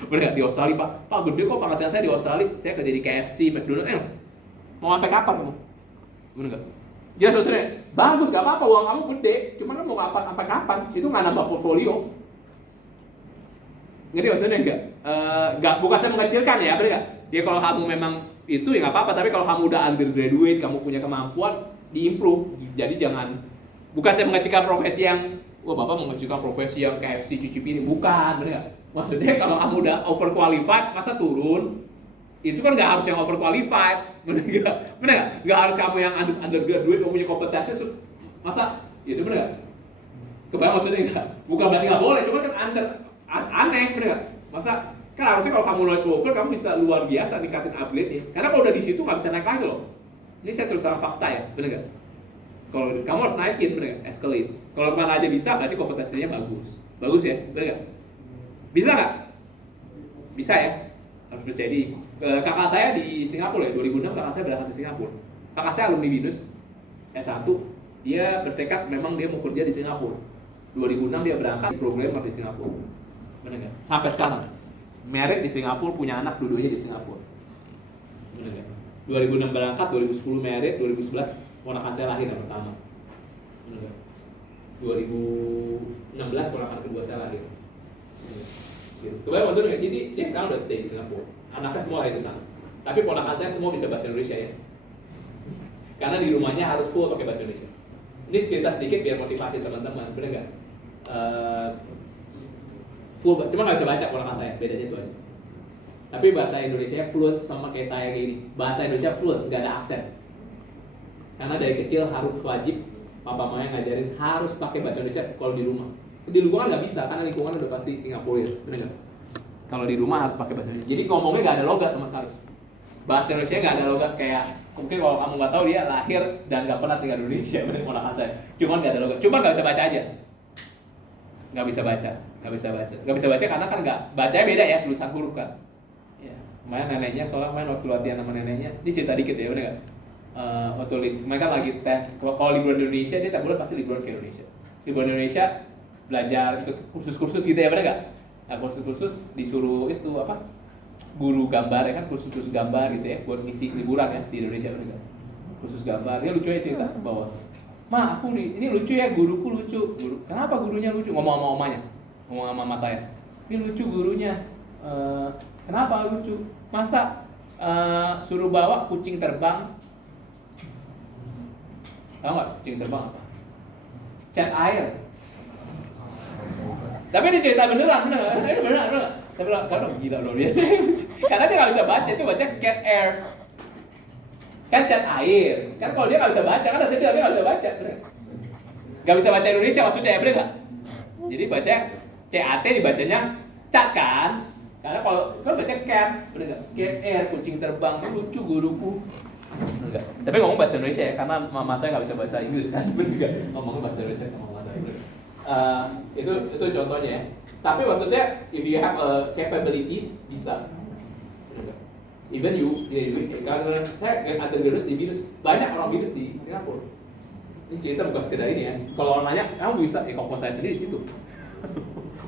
Bener nggak? Di Australia Pak gede kok penghasilan saya di Australia. Saya kerja di KFC, McDonald. Mau sampai kapan kamu? Bener nggak? Jelas sesuai. Bagus, gak apa-apa uang kamu gede. Cuman kan mau sampai kapan? Itu nggak nambah portfolio. Ngerti maksudnya nggak? Bukan saya mengecilkan ya, bener nggak? Ya kalau kamu memang itu ya nggak apa-apa. Tapi kalau kamu udah undergraduate, kamu punya kemampuan, diimprove. Jadi jangan, bukan saya mengecilkan profesi yang wah bapak mengecilkan profesi yang KFC cuci piring, bukan, bener nggak? Maksudnya kalau kamu udah overqualified masa turun, itu kan nggak harus yang overqualified, bener nggak? Bener nggak? Nggak harus kamu yang undergraduate, kamu punya kompetensi, masa itu bener nggak? Kebayang maksudnya nggak? Bukan berarti nggak boleh, cuma kan aneh, bener nggak? Masa kan harusnya kalau kamu knowledge worker kamu bisa luar biasa ningkatin upgrade-nya, karena kalau udah di situ nggak bisa naik lagi loh. Ini saya terus terang fakta ya, bener nggak? Kalau kamu harus naikin, bener nggak? Escalate. Kalau kemana aja bisa, berarti kompetensinya bagus ya, bener nggak? Bisa nggak? Bisa ya, harus percaya diri. Kakak saya di Singapura ya, 2006 kakak saya berangkat di Singapura. Kakak saya alumni BINUS S1, dia bertekad memang dia mau kerja di Singapura. 2006 dia berangkat programmer di Singapura, bener nggak? Sampai sekarang, married di Singapura, punya anak dua-duanya di Singapura, bener nggak? 2006 berangkat, 2010 married, 2011 ponakan saya lahir yang pertama. Benar. 2016 ponakan kedua saya lahir. Gitu. Kebayang maksudnya, jadi dia sekarang udah stay di Singapura. Anaknya semua lahir di sana. Tapi ponakan saya semua bisa bahasa Indonesia ya. Karena di rumahnya harus full pakai bahasa Indonesia. Ini cerita sedikit biar motivasi teman-teman, benar nggak? Full, cuma nggak bisa baca ponakan saya, bedanya itu aja. Tapi bahasa Indonesia fluent sama kayak saya kayak gini. Bahasa Indonesia fluent, nggak ada aksen. Karena dari kecil harus wajib papa mamanya ngajarin harus pakai bahasa Indonesia kalau di rumah. Di lingkungan nggak bisa, karena lingkungan udah pasti Singaporeans, bener nggak? Kalau di rumah harus pakai bahasa Indonesia. Jadi ngomongnya nggak ada logat sama sekali. Bahasa Indonesia nggak ada logat kayak mungkin kalau kamu nggak tahu dia lahir dan nggak pernah tinggal di Indonesia, bener ponakan saya. Cuman nggak ada logat, cuman nggak bisa baca aja. Nggak bisa baca karena kan nggak bacanya beda ya, tulisan huruf kan. Main neneknya, soalnya main waktu latihan sama neneknya. Ini cerita dikit ya, bener nggak? Waktu mereka lagi tes, kalau liburan di Indonesia, dia tak boleh pasti liburan ke Indonesia. Liburan di Indonesia, belajar ikut kursus-kursus gitu ya, bener nggak? Nah kursus-kursus disuruh itu apa? Guru gambar ya kan, kursus gambar gitu ya, buat ngisi liburan ya di Indonesia, bener nggak? Kursus gambar, dia lucu ya cerita bahwa Ma, ini lucu ya, guruku lucu. Kenapa gurunya lucu? Ngomong sama omanya, ngomong sama mama saya. Ini lucu gurunya. Kenapa lucu? Masa suruh bawa kucing terbang? Tahu nggak kucing terbang apa? Cat air. Tapi ini cerita beneran. Saya bilang, gila luar biasa. Karena dia nggak bisa baca, itu baca cat air. Kan cat air. Kan kalau dia nggak bisa baca, kan saya bilang dia nggak bisa baca. Nggak bisa baca Indonesia maksudnya ya, bener nggak? Jadi baca CAT dibacanya cat kan? Karena kalau baca cat, bener nggak? Cat air, kucing terbang, lucu guruku. Enggak. Tapi ngomong bahasa Indonesia ya, karena mama saya nggak bisa bahasa Inggris kan, bener nggak? Ngomong bahasa Indonesia sama mama saya. Itu contohnya ya. Tapi maksudnya, if you have capabilities bisa. Even you, karena saya undergraduate di BINUS, banyak orang BINUS di Singapura. Ini cerita bukan sekedar ini ya. Kalau orang nanya, kamu bisa, ya kompos saya sendiri di situ.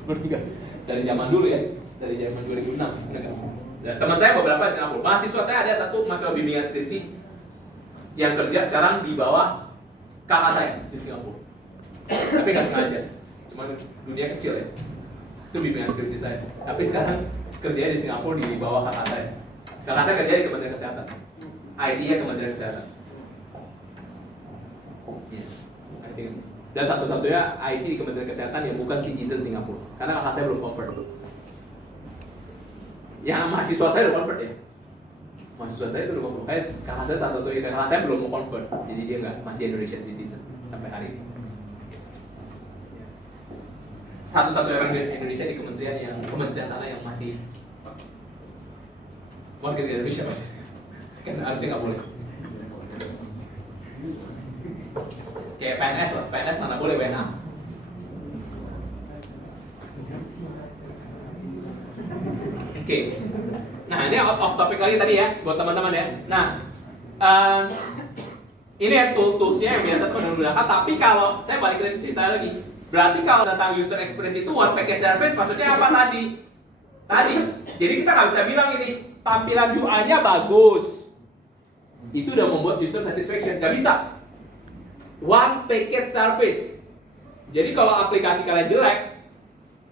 Bener nggak? Dari zaman dulu ya, dari zaman 2006, bener nggak? Dan teman saya beberapa di Singapura. Mahasiswa saya ada satu mahasiswa bimbingan skripsi yang kerja sekarang di bawah kakak saya di Singapura. Tapi nggak sengaja. cuma dunia kecil ya. Itu bimbingan skripsi saya. Tapi sekarang kerjanya di Singapura di bawah kakak saya. Kakak saya kerjanya di Kementerian Kesehatan. IT-nya Kementerian Kesehatan. I think. Dan satu-satunya IT di Kementerian Kesehatan yang bukan citizen Singapura. Karena kakak saya belum convert. Yang mahasiswa saya udah convert ya. Mahasiswa saya itu udah convert. Kakak saya satu-satunya, kakak saya belum mau convert. Jadi dia nggak, masih Indonesian citizen sampai hari ini. Satu-satunya orang Indonesia di kementerian sana yang masih warga negara Indonesia pasti. Kan harusnya nggak boleh. Kayak PNS lah, PNS mana boleh WNA. Oke. Nah ini out of topic lagi tadi ya, buat teman-teman ya. Nah, ini ya toolsnya yang biasa teman-teman gunakan. Tapi kalau saya balik ke cerita lagi, berarti kalau tentang user experience itu one package service maksudnya apa tadi? Jadi kita nggak bisa bilang ini tampilan UI-nya bagus. Itu udah membuat user satisfaction, nggak bisa. One package service. Jadi kalau aplikasi kalian jelek,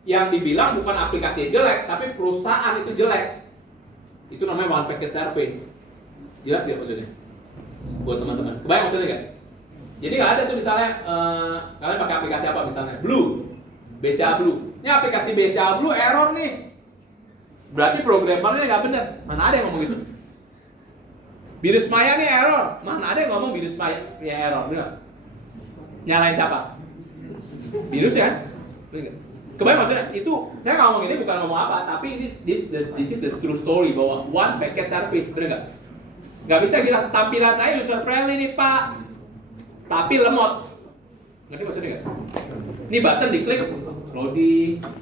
yang dibilang bukan aplikasinya jelek, tapi perusahaan itu jelek. Itu namanya one package service. Jelas ya maksudnya? Buat teman-teman. Kebayang maksudnya nggak? Jadi nggak ada tuh misalnya kalian pakai aplikasi apa misalnya Blue, BCA Blue. Ini aplikasi BCA Blue error nih. Berarti programmernya nggak benar. Mana ada yang ngomong gitu? Virus Maya nih error. Mana ada yang ngomong virus Maya ya error? Benar? Nyalain siapa? Virus ya? Kebayang maksudnya? Itu saya ngomong ini bukan ngomong apa, tapi ini this is the true story bahwa one package service, benar nggak? Nggak bisa bilang tampilan saya user friendly nih Pak, tapi lemot. Ngerti maksudnya nggak? Ini button diklik,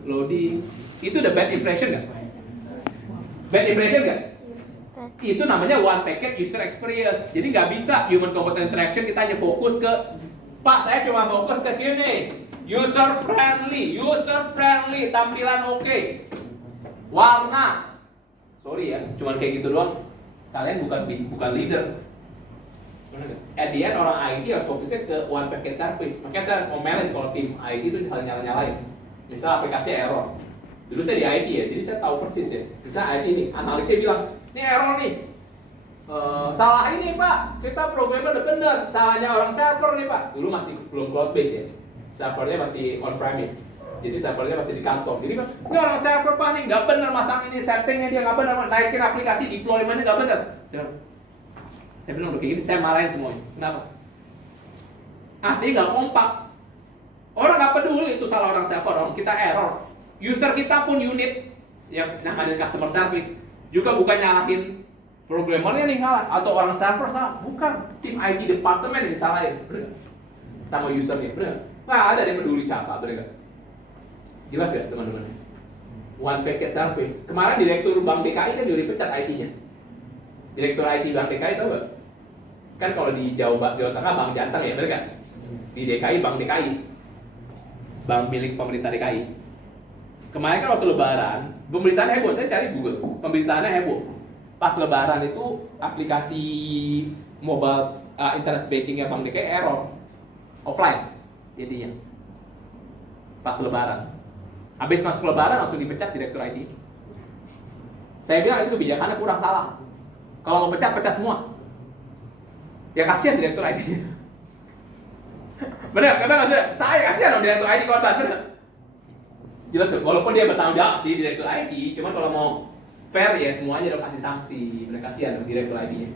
loading. Itu udah bad impression nggak? Bad impression nggak? Itu namanya one package user experience. Jadi nggak bisa human computer interaction kita hanya fokus ke Pak, saya cuma fokus ke sini. User friendly, tampilan oke. Warna. Sorry ya, cuma kayak gitu doang. Kalian bukan leader. At the end orang IT harus fokusnya ke one package service. Makanya saya ngomelin kalau tim IT itu nyala-nyalain. Misal aplikasi error. Dulu saya di IT ya, jadi saya tahu persis ya. Misal IT ini, analisnya bilang, ini error nih. Salah ini Pak, kita programnya udah bener. Salahnya orang server nih Pak. Dulu masih belum cloud base ya. Servernya masih on premise. Jadi servernya masih di kantor. Jadi Pak, ini orang server Pak nih nggak bener masang ini, settingnya dia nggak bener, naikin aplikasi deploymentnya nggak bener. Saya bilang begini, saya marahin semuanya. Kenapa? Artinya nggak kompak. Orang nggak peduli itu salah orang server, orang kita error. User kita pun unit yang namanya customer service juga bukan nyalahin programmernya nih ngalah atau orang server salah, bukan tim IT departemen yang disalahin, bener gak? Sama usernya, bener gak? Nggak ada yang peduli siapa, bener gak? Jelas gak teman-teman? One package service. Kemarin direktur Bank DKI kan juga dipecat IT-nya. Direktur IT Bank DKI tahu gak? Kan kalau di Jawa Tengah Bank Jateng ya, bener gak? Di DKI Bank DKI, bank milik pemerintah DKI. Kemarin kan waktu Lebaran, pemberitaan heboh, saya cari Google, pemberitaannya heboh. Pas Lebaran itu aplikasi mobile internet bankingnya Bank DKI error, offline jadinya. Pas Lebaran, habis masuk Lebaran langsung dipecat direktur IT. Saya bilang itu kebijakannya kurang salah. Kalau mau pecat semua. Ya kasihan direktur IT-nya. Bener, karena maksudnya saya kasihan dong direktur IT korban, bener. Jelas, walaupun dia bertanggung jawab sih direktur IT, cuman kalau mau fair ya semuanya udah kasih sanksi. Bener kasihan dong direktur IT-nya.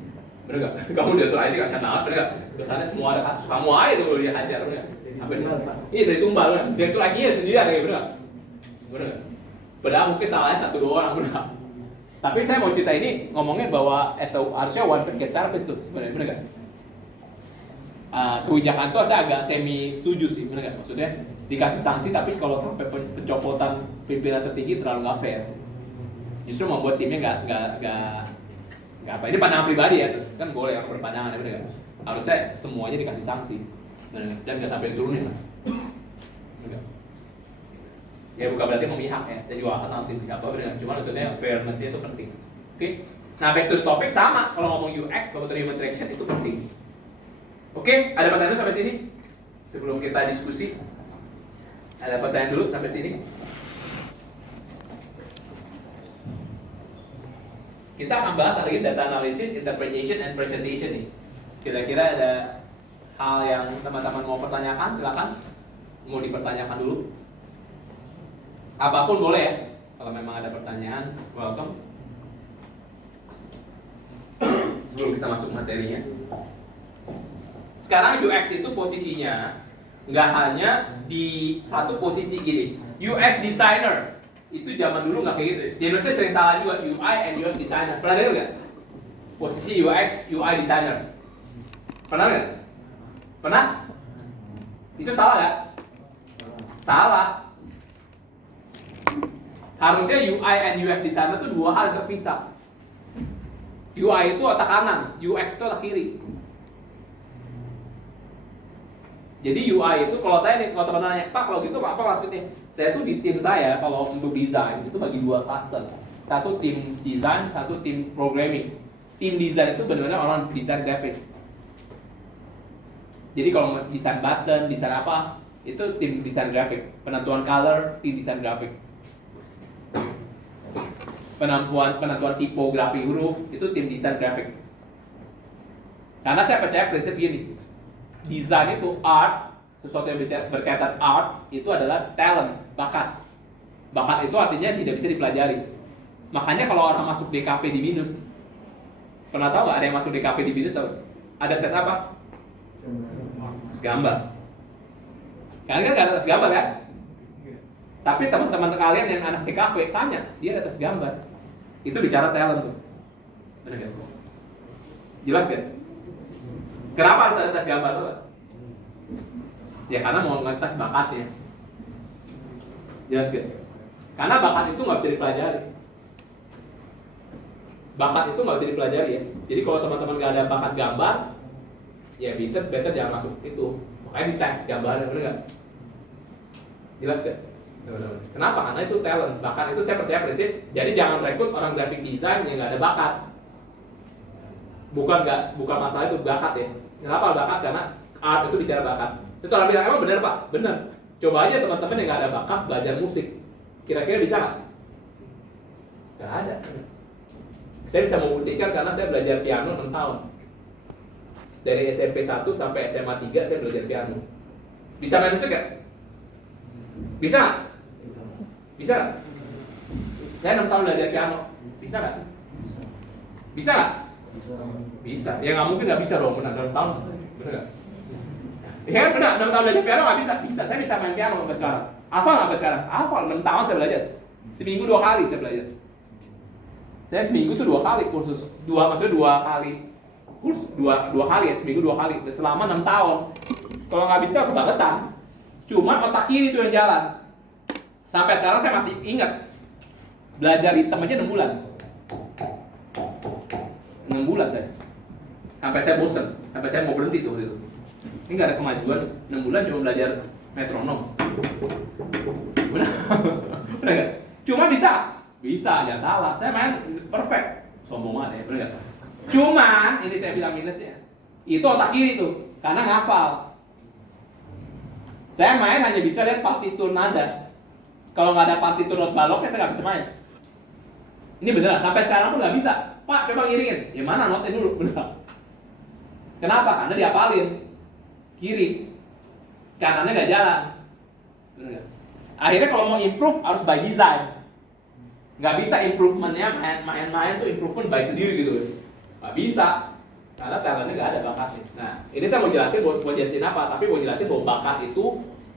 Bener gak? Kamu direktur IT kasihan banget, bener gak? Kesannya semua ada kasus kamu aja tuh dia hajar, bener gak? Apa ini? Ini dari tumbal, bener. Direktur IT-nya sendiri kayak bener gak? Bener gak? Padahal mungkin salahnya 1-2 orang, bener gak? Tapi saya mau cerita ini ngomongin bahwa harusnya one package service tuh sebenarnya, bener gak? Kebijakan itu saya agak semi setuju sih, bener gak? Maksudnya dikasih sanksi tapi kalau sampai pencopotan pimpinan tertinggi terlalu nggak fair. Justru membuat timnya nggak apa. Ini pandangan pribadi ya, terus kan boleh yang berpandangan, bener gak? Harusnya semuanya dikasih sanksi, bener gak? Dan nggak sampai diturunin lah, bener gak? Ya bukan berarti memihak ya, saya juga akan sanksi apa, bener gak? Cuma maksudnya fairness-nya itu penting. Oke? Nah back to the topic sama, kalau ngomong UX, computer human interaction itu penting. Oke, ada pertanyaan sampai sini? Sebelum kita diskusi. Ada pertanyaan dulu sampai sini? Kita akan bahas lagi data analysis, interpretation, and presentation nih. Kira-kira ada hal yang teman-teman mau pertanyakan, silakan. Mau dipertanyakan dulu. Apapun boleh ya. Kalau memang ada pertanyaan, welcome. Sebelum kita masuk materinya. Sekarang UX itu posisinya nggak hanya di satu posisi gini. UX designer itu zaman dulu nggak kayak gitu. Di Indonesia sering salah juga UI and UX designer. Pernah dengar nggak? Posisi UX UI designer. Pernah nggak? Pernah? Itu salah nggak? Salah. Harusnya UI and UX designer itu dua hal yang terpisah. UI itu otak kanan, UX itu otak kiri. Jadi UI itu kalau saya nih, kalau teman-teman nanya, Pak kalau gitu apa maksudnya? Saya tuh di tim saya kalau untuk desain itu bagi dua cluster. Satu tim desain, satu tim programming. Tim desain itu benar-benar orang desain grafis. Jadi kalau mau desain button, desain apa, itu tim desain grafik. Penentuan color, tim desain grafik. Penentuan tipografi huruf, itu tim desain grafik. Karena saya percaya prinsip gini. Desain itu art, sesuatu yang berkaitan art itu adalah talent, bakat. Bakat itu artinya tidak bisa dipelajari. Makanya kalau orang masuk DKV di BINUS, pernah tahu nggak ada yang masuk DKV di BINUS tahu? Ada tes apa? Gambar. Kalian kan nggak ada tes gambar kan? Tapi teman-teman kalian yang anak DKV tanya, dia ada tes gambar. Itu bicara talent tuh. Benar nggak? Jelas kan? Kenapa harus ada tes gambar tuh? Ya karena mau ngetes bakatnya. Jelas gak? Karena bakat itu nggak bisa dipelajari. Bakat itu nggak bisa dipelajari ya. Jadi kalau teman-teman nggak ada bakat gambar, ya better jangan masuk itu. Makanya dites gambarnya, bener nggak? Jelas gak? Kenapa? Karena itu talent. Bakat itu saya percaya prinsip. Jadi jangan rekrut orang graphic design yang nggak ada bakat. Bukan masalah itu bakat ya. Kenapa bakat? Karena art itu bicara bakat. Terus orang bilang emang benar Pak? Benar. Coba aja teman-teman yang nggak ada bakat belajar musik. Kira-kira bisa nggak? Nggak ada. Saya bisa membuktikan karena saya belajar piano 6 tahun. Dari SMP 1 sampai SMA 3 saya belajar piano. Bisa main musik nggak? Bisa nggak? Bisa nggak? Saya 6 tahun belajar piano. Bisa nggak? Bisa nggak? Bisa. Ya nggak mungkin nggak bisa dong, benar 6 tahun. Benar nggak? Ya kan benar, 6 tahun belajar piano nggak bisa. Bisa, saya bisa main piano sampai sekarang. Hafal nggak sampai sekarang? Hafal, 6 tahun saya belajar. Seminggu 2 kali saya belajar. Saya seminggu tuh 2 kali kursus. Maksudnya 2 kali. Kursus 2 kali ya, seminggu 2 kali. Selama 6 tahun. Kalau nggak bisa kebangetan. Cuma otak kiri itu yang jalan. Sampai sekarang saya masih ingat. Belajar hitam aja 6 bulan. 6 bulan saya. Sampai saya bosen. Sampai saya mau berhenti tuh waktu itu. Ini nggak ada kemajuan. 6 bulan cuma belajar metronom. Benar? Benar nggak? Cuma bisa. Bisa, jangan salah. Saya main perfect. Sombong banget ya, benar nggak? Cuman, ini saya bilang minusnya. Itu otak kiri tuh. Karena ngafal. Saya main hanya bisa lihat partitur nada. Kalau nggak ada partitur not baloknya saya nggak bisa main. Ini beneran, sampai sekarang pun nggak bisa. Pak, coba ngiringin. Ya mana notin dulu, bener. Kenapa? Karena dihafalin. Kiri. Kanannya nggak jalan. Bener nggak? Akhirnya kalau mau improve harus by design. Nggak bisa improvementnya main-main tuh improvement by sendiri gitu. Nggak bisa. Karena talentnya nggak ada bakatnya. Nah, ini saya mau jelasin, mau jelasin apa? Tapi mau jelasin bahwa bakat itu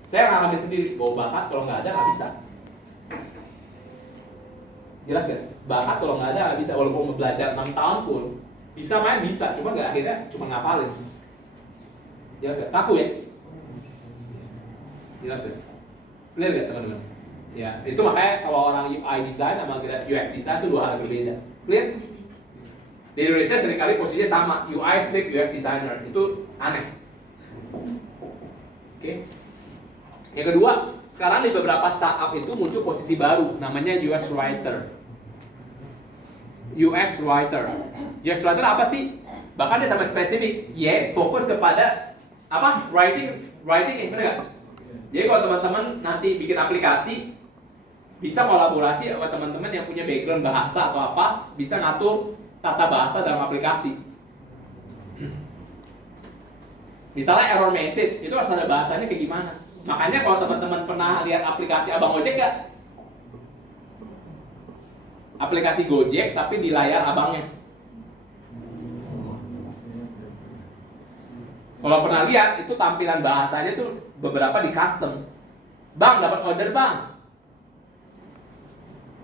saya ngalamin sendiri. Bahwa bakat kalau nggak ada nggak bisa. Jelas gak? Bakat kalau nggak ada nggak bisa. Walaupun mau belajar 6 tahun pun bisa main bisa. Cuma nggak akhirnya cuma ngapalin. Jelas gak? Kaku ya? Jelas gak? Clear gak teman-teman? Ya, itu makanya kalau orang UI design sama UX design itu 2 hal yang berbeda. Clear? Di Indonesia seringkali posisinya sama, UI strict UX designer. Itu aneh. Oke. Yang kedua, sekarang di beberapa startup itu muncul posisi baru, namanya UX writer. UX writer. UX writer apa sih? Bahkan dia sampai spesifik, fokus kepada apa? Writing, benar nggak? Jadi kalau teman-teman nanti bikin aplikasi, bisa kolaborasi sama teman-teman yang punya background bahasa atau apa, bisa ngatur tata bahasa dalam aplikasi. Misalnya error message, itu harus ada bahasanya kayak gimana. Makanya kalau teman-teman pernah lihat aplikasi Abang Ojek nggak? Aplikasi Gojek tapi di layar abangnya. Kalau pernah lihat, itu tampilan bahasanya tuh beberapa di custom. Bang, dapat order bang.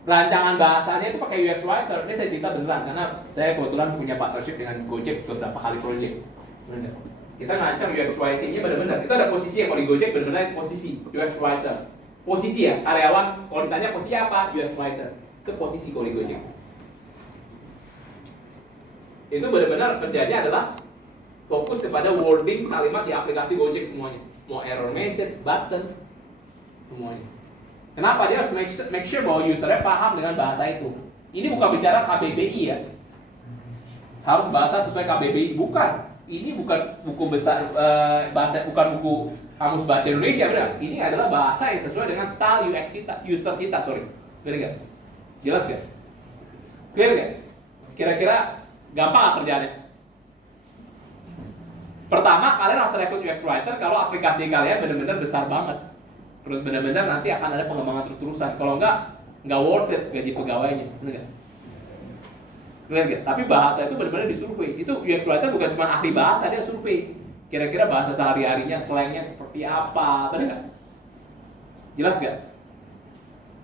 Rancangan bahasanya itu pakai UX Writer. Ini saya cerita beneran karena saya kebetulan punya partnership dengan Gojek beberapa kali project. Bener. Kita ngancang UX Writing-nya benar-benar. Itu ada posisi yang kalau di Gojek benar-benar posisi UX Writer. Posisi ya, karyawan kalau ditanya posisi apa? UX Writer. Itu posisi kalau di Gojek. Itu benar-benar kerjanya adalah fokus kepada wording kalimat di aplikasi Gojek semuanya. Mau error message, button, semuanya. Kenapa? Dia harus make sure bahwa usernya paham dengan bahasa itu. Ini bukan bicara KBBI ya. Harus bahasa sesuai KBBI, bukan. Ini bukan buku besar bahasa, bukan buku kamus bahasa Indonesia, benar? Ini adalah bahasa yang sesuai dengan style UX kita, user kita, sorry. Benar nggak? Jelas nggak? Clear nggak? Kira-kira gampang nggak kerjaannya? Pertama, kalian harus rekrut UX Writer kalau aplikasi kalian benar-benar besar banget. Terus benar-benar nanti akan ada pengembangan terus-terusan. Kalau nggak worth it gaji pegawainya, benar nggak? Clear nggak? Tapi bahasa itu benar-benar disurvei. Itu UX Writer bukan cuma ahli bahasa, dia survei. Kira-kira bahasa sehari-harinya, slangnya seperti apa, benar nggak? Jelas nggak?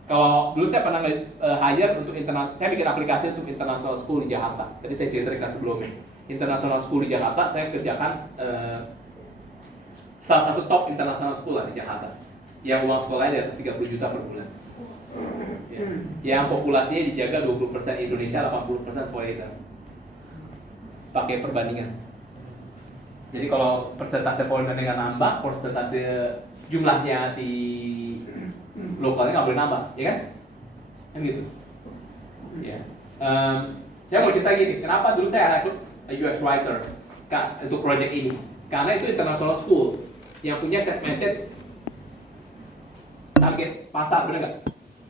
Kalau dulu saya pernah hire untuk saya bikin aplikasi untuk international school di Jakarta. Tadi saya cerita di kelas sebelumnya. International school di Jakarta, saya kerjakan salah satu top international school lah di Jakarta. Yang uang sekolahnya di atas 30 juta per bulan. Ya. Yang populasinya dijaga 20% Indonesia, 80% foreigner. Pakai perbandingan. Jadi kalau persentase foreigner dengan nambah, persentase jumlahnya si lokalnya nggak boleh nambah, ya kan? Kan gitu. Ya. Saya mau cerita gini, kenapa dulu saya rekrut UX Writer untuk project ini? Karena itu international school yang punya segmented target pasar, bener nggak?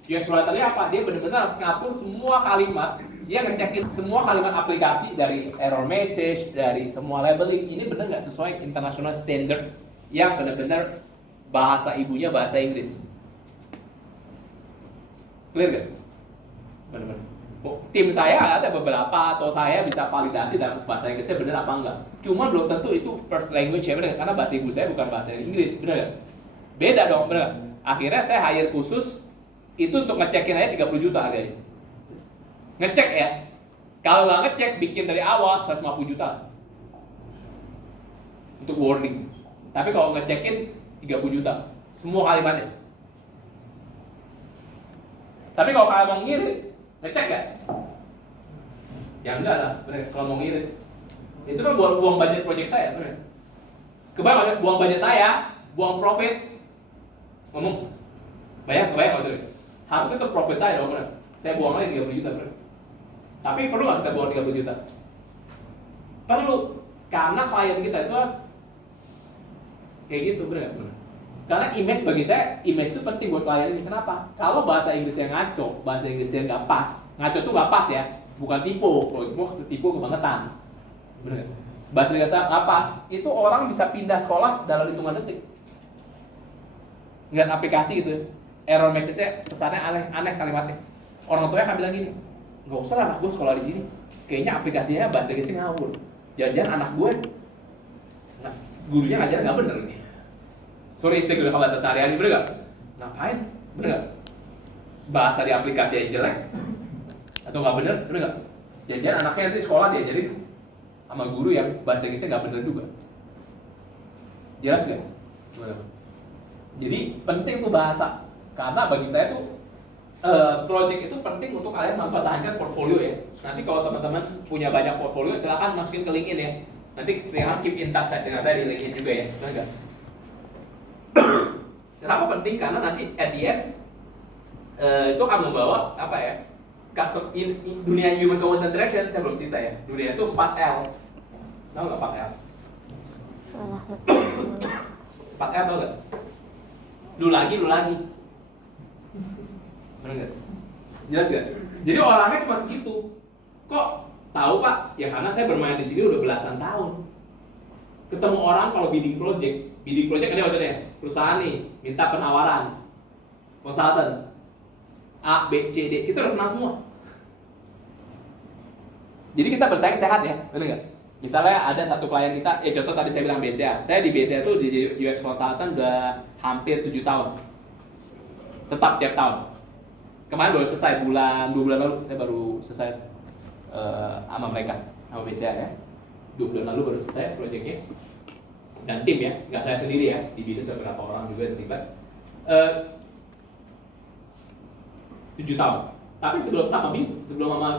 UX Writer-nya apa? Dia benar-benar harus ngatur semua kalimat, dia ngecekin semua kalimat aplikasi dari error message, dari semua labeling. Ini bener nggak sesuai international standard yang benar-benar bahasa ibunya bahasa Inggris. Clear gak? Benar-benar. Tim saya ada beberapa atau saya bisa validasi dalam bahasa Inggrisnya benar apa enggak. Cuma belum tentu itu first language ya, benar, karena bahasa ibu saya bukan bahasa Inggris, benar gak? Beda dong, benar. Akhirnya saya hire khusus itu untuk ngecekin aja 30 juta harganya. Ngecek ya. Kalau nggak ngecek bikin dari awal 150 juta untuk wording. Tapi kalau ngecekin 30 juta semua kalimatnya. Tapi kalau kalian mau ngirit, ngecek gak? Ya enggak lah, bener. Kalau mau ngirit, itu kan buang budget project saya, bener. Kebayang buang budget saya, buang profit, ngomong, kebayang maksudnya. Harusnya itu profit saya dong, bener. Saya buang aja 30 juta, bener. Tapi perlu nggak kita buang 30 juta? Perlu, karena klien kita itu kayak gitu, bener. Karena image bagi saya, image itu penting buat klien ini. Kenapa? Kalau bahasa Inggrisnya ngaco, bahasa Inggrisnya nggak pas. Ngaco tuh nggak pas ya, bukan tipu. Kalau tipu kebangetan. Bener. Bahasa Inggrisnya nggak pas, itu orang bisa pindah sekolah dalam hitungan detik. Ngeliat aplikasi gitu, error message-nya pesannya aneh kalimatnya. Orang tuanya akan bilang gini, nggak usah lah anak gue sekolah di sini. Kayaknya aplikasinya bahasa Inggrisnya ngawur. Jangan-jangan anak gue, gurunya ngajar nggak bener nih. Sorry, saya gunakan bahasa sehari-hari, bener gak? Ngapain? Bener gak? Bahasa di aplikasi yang jelek atau gak bener gak? Jangan-jangan anaknya nanti sekolah diajarin sama guru yang bahasa Inggrisnya gak bener juga. Jelas gak? Jadi penting tuh bahasa. Karena bagi saya tuh project itu penting untuk kalian mempertahankan portfolio ya. Nanti kalau teman-teman punya banyak portfolio, silahkan masukin ke LinkedIn ya. Nanti silahkan keep in touch dengan saya di LinkedIn juga ya. Bener gak? Kenapa penting? Karena nanti at the end itu akan membawa apa ya, custom dunia human computer interaction. Saya belum cerita ya, dunia itu 4L. Tahu nggak 4L? 4L tahu nggak? lu lagi. Bener nggak? Jelas nggak? Jadi orangnya cuma segitu. Kok tahu Pak? Ya karena saya bermain di sini udah belasan tahun. Ketemu orang kalau bidding project ini maksudnya perusahaan nih minta penawaran konsultan A, B, C, D, kita udah kenal semua. Jadi kita bersaing sehat ya, bener nggak? Misalnya ada satu klien kita, contoh tadi saya bilang BCA. Saya di BCA tuh di UX Consultant udah hampir 7 tahun. Tetap tiap tahun. Kemarin baru selesai 2 bulan lalu saya baru selesai sama mereka, sama BCA ya. 2 bulan lalu baru selesai proyeknya. Dan tim ya, nggak saya sendiri ya, di Binus ada beberapa orang juga terlibat. 7 tahun. Tapi sebelum sama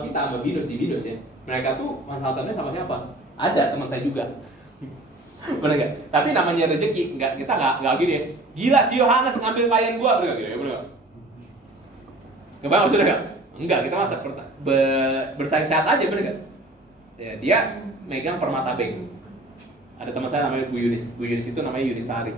kita sama Binus di Binus ya, mereka tuh konsultannya sama siapa? Ada teman saya juga. Bener nggak? Tapi namanya rezeki, kita nggak gini ya. Gila si Yohanes ngambil klien gua, bener nggak? Bener nggak? Kebayang maksudnya nggak? Enggak, kita masa bersaing sehat aja, bener nggak? Ya, dia megang Permata Bank. Ada teman saya namanya Bu Yunis. Bu Yunis itu namanya Yunisari.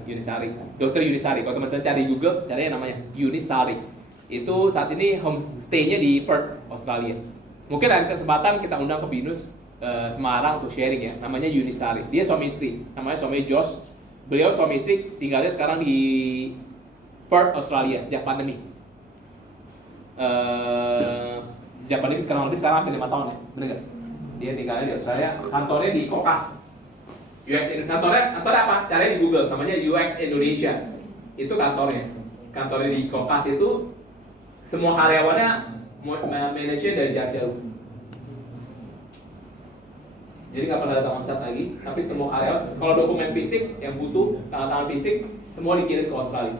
Dokter Yunisari. Kalau teman-teman cari Google, carinya namanya Yunisari. Itu saat ini homestay-nya di Perth, Australia. Mungkin ada kesempatan kita undang ke Binus Semarang untuk sharing ya. Namanya Yunisari. Dia suami istri. Namanya suami Josh. Beliau suami istri tinggalnya sekarang di Perth, Australia sejak pandemi. Sejak pandemi kurang lebih sekarang hampir 5 tahun ya. Bener nggak? Dia tinggalnya di Australia. Kantornya di Kokas. Kantornya apa? Caranya di Google, namanya UX Indonesia. Itu kantornya di Kokas itu semua karyawannya manajer dari jarak jauh. Jadi nggak pernah datang onsite lagi, tapi semua karyawan, kalau dokumen fisik yang butuh tanda tangan fisik, semua dikirim ke Australia.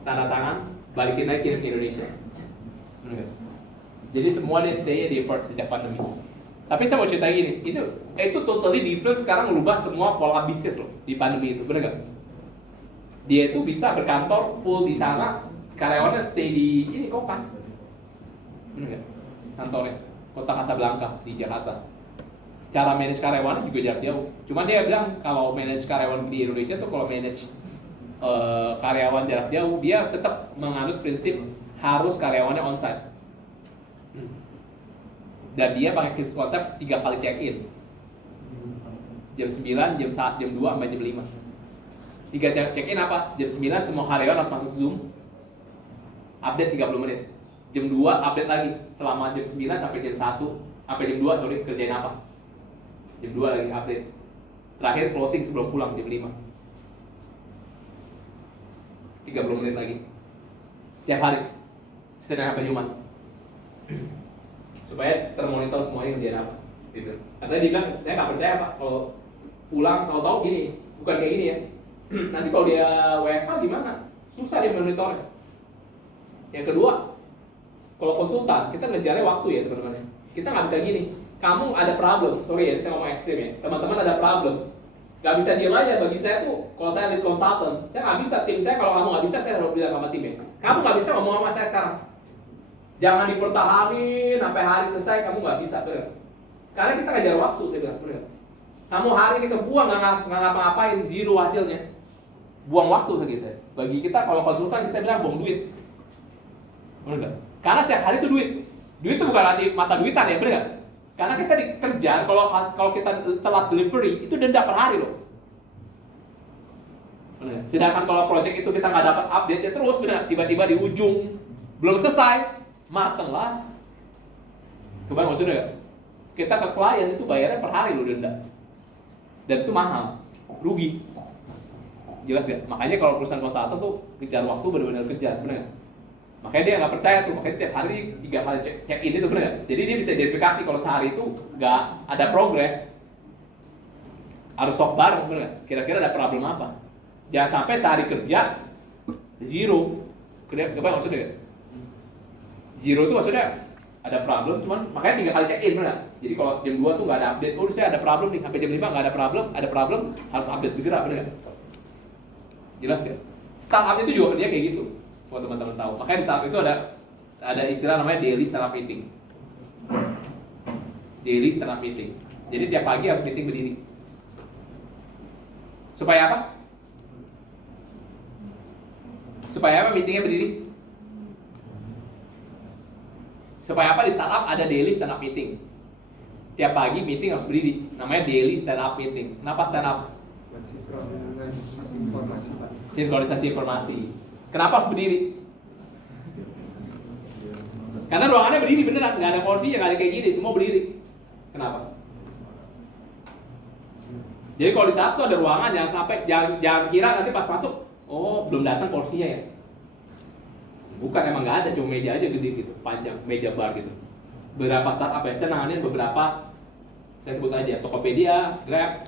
Tanda tangan, balikin lagi kirim ke Indonesia. Jadi semua dia stay di Perth sejak pandemi. Tapi saya mau cerita gini, itu totally different sekarang merubah semua pola bisnis loh di pandemi itu, bener gak? Dia itu bisa berkantor full di sana, karyawannya stay di ini Kokas, bener gak? Kantornya Kota Kasablanca di Jakarta. Cara manage karyawannya juga jarak jauh. Cuma dia bilang kalau manage karyawan di Indonesia tuh kalau manage karyawan jarak jauh, dia tetap menganut prinsip harus karyawannya onsite. Dan dia pakai konsep 3 kali check-in. Jam 9, jam 1, jam 2, sampai jam 5. 3 check-in apa? Jam 9 semua karyawan harus masuk Zoom. Update 30 menit. Jam 2 update lagi. Selama jam 9 sampai jam 1, sampai jam 2 kerjain apa? Jam 2 lagi update. Terakhir closing sebelum pulang jam 5. 30 menit lagi. Tiap hari. Senin sampai Jumat. Supaya termonitor semuanya kerjaan apa gitu. Katanya dia bilang, saya nggak percaya Pak kalau pulang tahu-tahu gini, bukan kayak gini ya. Nanti kalau dia WFH gimana? Susah dia monitornya. Yang kedua, kalau konsultan kita ngejarnya waktu ya teman-teman. Kita nggak bisa gini. Kamu ada problem, sorry ya, saya ngomong ekstrim ya. Teman-teman ada problem, nggak bisa diam aja. Bagi saya tuh, kalau saya lead consultant, saya nggak bisa tim saya. Kalau kamu nggak bisa, saya harus bilang sama timnya. Kamu nggak bisa ngomong sama saya sekarang. Jangan dipertahanin sampai hari selesai, kamu nggak bisa, bener. Karena kita ngejar waktu, saya bilang, bener. Kamu hari ini kebuang, nggak ngapa-ngapain, zero hasilnya. Buang waktu lagi saya. Bagi kita kalau konsultan kita bilang buang duit, bener nggak? Karena setiap hari itu duit. Duit itu bukan arti mata duitan ya, bener nggak? Karena kita dikejar, kalau kita telat delivery itu denda per hari loh. Bener. Sedangkan kalau project itu kita nggak dapat update ya terus, bener. Tiba-tiba di ujung belum selesai. Mateng lah. Kebayang maksudnya gak? Kita ke klien itu bayarnya per hari loh denda. Dan itu mahal, rugi. Jelas gak? Makanya kalau perusahaan konsultan tuh kejar waktu benar-benar kejar, bener gak? Makanya dia nggak percaya tuh, makanya tiap hari 3 kali check in itu, bener gak? Jadi dia bisa verifikasi kalau sehari itu nggak ada progress. Harus sok bareng, bener gak? Kira-kira ada problem apa? Jangan sampai sehari kerja zero. Kebayang maksudnya gak? Zero itu maksudnya ada problem, cuman makanya 3 kali check in, bener. Jadi kalau jam 2 tuh nggak ada update, oh saya ada problem nih, sampai jam 5 nggak ada problem, harus update segera, bener. Jelas ya? Startup itu juga kerja kayak gitu, buat teman-teman tahu. Makanya di startup itu ada istilah namanya daily startup meeting. Daily startup meeting. Jadi tiap pagi harus meeting berdiri. Supaya apa? Supaya apa meetingnya berdiri? Supaya apa di startup ada daily stand up meeting. Tiap pagi meeting harus berdiri. Namanya daily stand up meeting. Kenapa stand up? Sinkronisasi informasi, Pak. Sinkronisasi informasi. Kenapa harus berdiri? Karena ruangannya berdiri beneran, nggak ada kursinya, nggak ada kayak gini, semua berdiri. Kenapa? Jadi kalau di startup tuh ada ruangan, jangan kira nanti pas masuk, oh belum datang kursinya ya. Bukan, emang nggak ada, cuma meja aja gede gitu, panjang, meja bar gitu. Beberapa startup ya, saya nanganin beberapa, saya sebut aja, Tokopedia, Grab,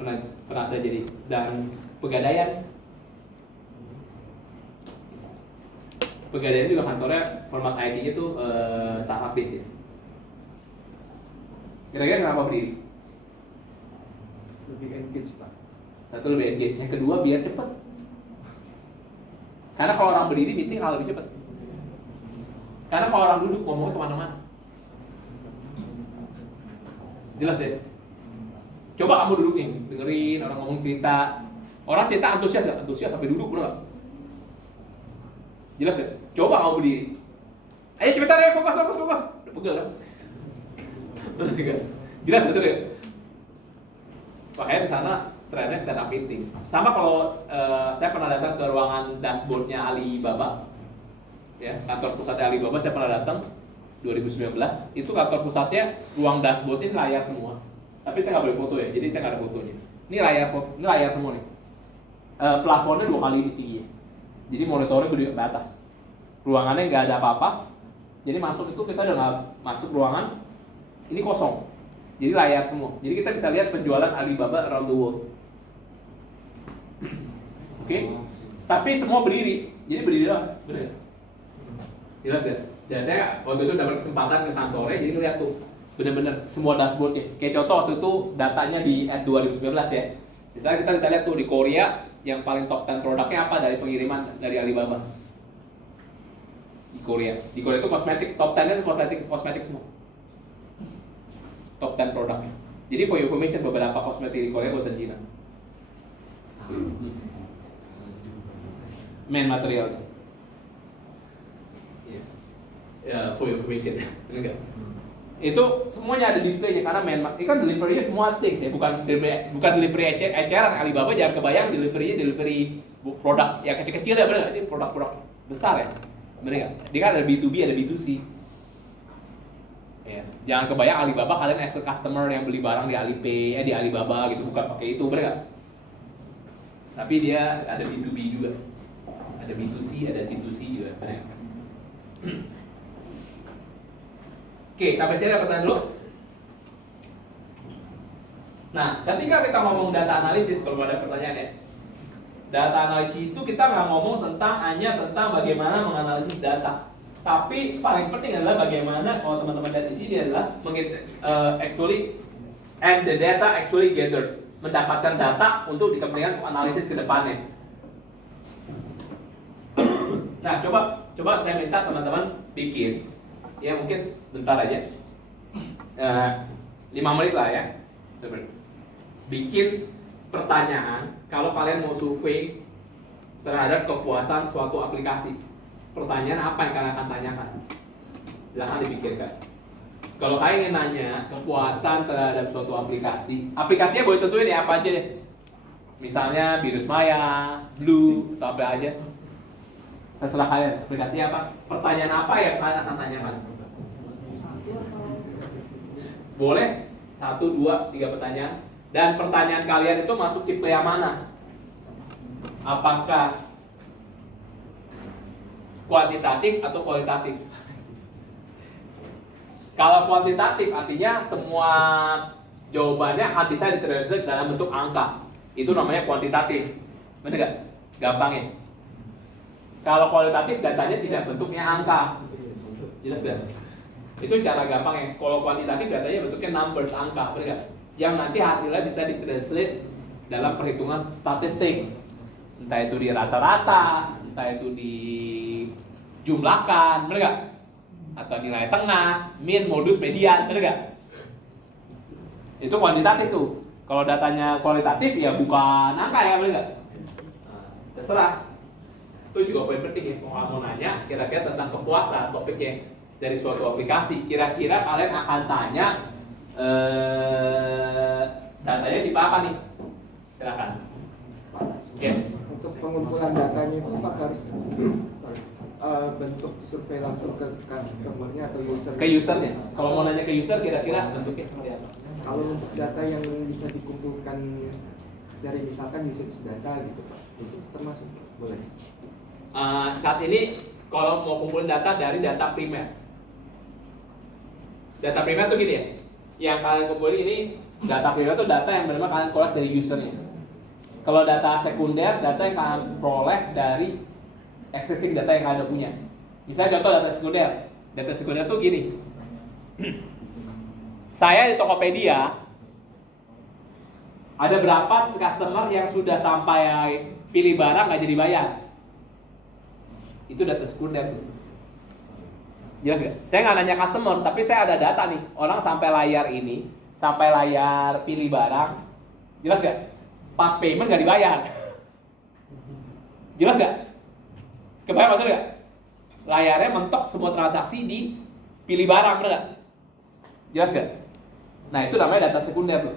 pernah saya jadi, dan Pegadaian. Pegadaian juga kantornya, format IT-nya tuh startup base ya. Kira-kira kenapa berdiri? Lebih engage, Pak. Satu lebih engage, yang kedua biar cepet. Karena kalau orang berdiri meeting hal lebih cepet. Karena kalau orang duduk ngomongnya kemana-mana. Jelas ya? Coba kamu duduk nih, dengerin orang ngomong cerita. Orang cerita antusias gak? Antusias sampai duduk, bener gak? Jelas ya? Coba kamu berdiri. Ayo cepetan ya, fokus. Udah pegel kan? Bener gak? Jelas betul ya? Makanya di sana trennya stand up meeting. Sama kalau saya pernah datang ke ruangan dashboardnya Alibaba, ya kantor pusatnya Alibaba saya pernah datang 2019. Itu kantor pusatnya ruang dashboard ini layar semua. Tapi saya nggak boleh foto ya, jadi saya nggak ada fotonya. Ini layar semua nih. Plafonnya 2 kali ini tinggi. Jadi monitornya gede ke atas. Ruangannya nggak ada apa-apa. Jadi masuk itu kita udah nggak masuk ruangan. Ini kosong. Jadi layar semua. Jadi kita bisa lihat penjualan Alibaba around the world. Oke? Tapi semua berdiri. Jadi berdiri doang. Bener. Jelas ya? Dan saya waktu itu dapat kesempatan ke kantornya, jadi ngeliat tuh bener-bener semua dashboardnya. Kayak contoh waktu itu datanya di 2019 ya. Misalnya kita bisa lihat tuh di Korea yang paling top 10 produknya apa dari pengiriman dari Alibaba. Di Korea itu kosmetik, top 10-nya kosmetik semua. Top 10 produknya. Jadi for your information, beberapa kosmetik di Korea buatan Cina. Main material. Ya, for your information. Enggak. Itu semuanya ada displaynya karena ini kan delivery-nya semua things ya, bukan delivery eceran. Alibaba jangan kebayang delivery produk yang kecil-kecil ya, bener. Ini produk-produk besar ya. Bener nggak? Dia kan ada B2B, ada B2C. Ya, jangan kebayang Alibaba kalian as a customer yang beli barang di Alipay, di Alibaba gitu, bukan pakai itu, bener nggak? Tapi dia ada B2B juga, ada B2C, ada C2C juga. Bener nggak? Oke, sampai sini ada pertanyaan dulu. Nah, ketika kita ngomong data analisis, kalau ada pertanyaan ya, data analisis itu kita nggak ngomong hanya tentang bagaimana menganalisis data. Tapi paling penting adalah bagaimana kalau teman-teman lihat di sini adalah the data actually gathered, mendapatkan data untuk dikepentingan analisis ke depannya. Nah, coba saya minta teman-teman bikin, ya mungkin bentar aja, 5 menit lah ya, bikin pertanyaan kalau kalian mau survei terhadap kepuasan suatu aplikasi. Pertanyaan apa yang kalian akan tanyakan? Silahkan dipikirkan. Kalau kalian ingin nanya kepuasan terhadap suatu aplikasinya boleh tentuin ya apa aja deh. Misalnya Virus Maya, Blue, atau apa aja. Terserah kalian, aplikasi apa? Pertanyaan apa yang kalian akan tanyakan? Boleh 1, 2, 3 pertanyaan. Dan pertanyaan kalian itu masuk tipe yang mana? Apakah kuantitatif atau kualitatif? Kalau kuantitatif artinya semua jawabannya akan bisa ditranslate dalam bentuk angka. Itu namanya kuantitatif. Benar nggak? Gampang ya. Kalau kualitatif datanya tidak bentuknya angka. Jelas nggak? Itu cara gampang ya. Kalau kuantitatif datanya bentuknya numbers, angka, benar nggak? Yang nanti hasilnya bisa ditranslate dalam perhitungan statistik. Entah itu di rata-rata, entah itu di jumlahkan, bener gak? Atau nilai tengah, min, modus, median, bener gak? Itu kuantitatif tuh. Kalau datanya kualitatif ya bukan angka ya, bener gak? Nah, terserah. Itu juga poin penting ya. Mau nanya kira-kira tentang kepuasan topiknya dari suatu aplikasi. Kira-kira kalian akan tanya datanya tipe apa nih? Silakan. Yes. Untuk pengumpulan datanya itu apakah harus bentuk survei langsung ke customer-nya atau user? Ke usernya. Kalau mau nanya ke user kira-kira bentuknya seperti apa? Kalau untuk data yang bisa dikumpulkan dari misalkan usage data gitu Pak, itu termasuk boleh? Saat ini kalau mau kumpulin data dari data primer. Data primer tuh gini ya. Yang kalian kumpulin ini data primer tuh data yang benar-benar kalian collect dari usernya. Kalau data sekunder, data yang kalian peroleh dari existing data yang kalian punya. Misalnya contoh data sekunder. Data sekunder tuh gini. Saya di Tokopedia ada berapa customer yang sudah sampai pilih barang nggak jadi bayar? Itu data sekunder. Jelas gak? Saya nggak nanya customer, tapi saya ada data nih. Orang sampai layar ini, sampai layar pilih barang. Jelas gak? Pas payment nggak dibayar. Jelas gak? Kebayang maksudnya gak? Layarnya mentok semua transaksi di pilih barang, bener gak? Jelas gak? Nah itu namanya data sekunder tuh.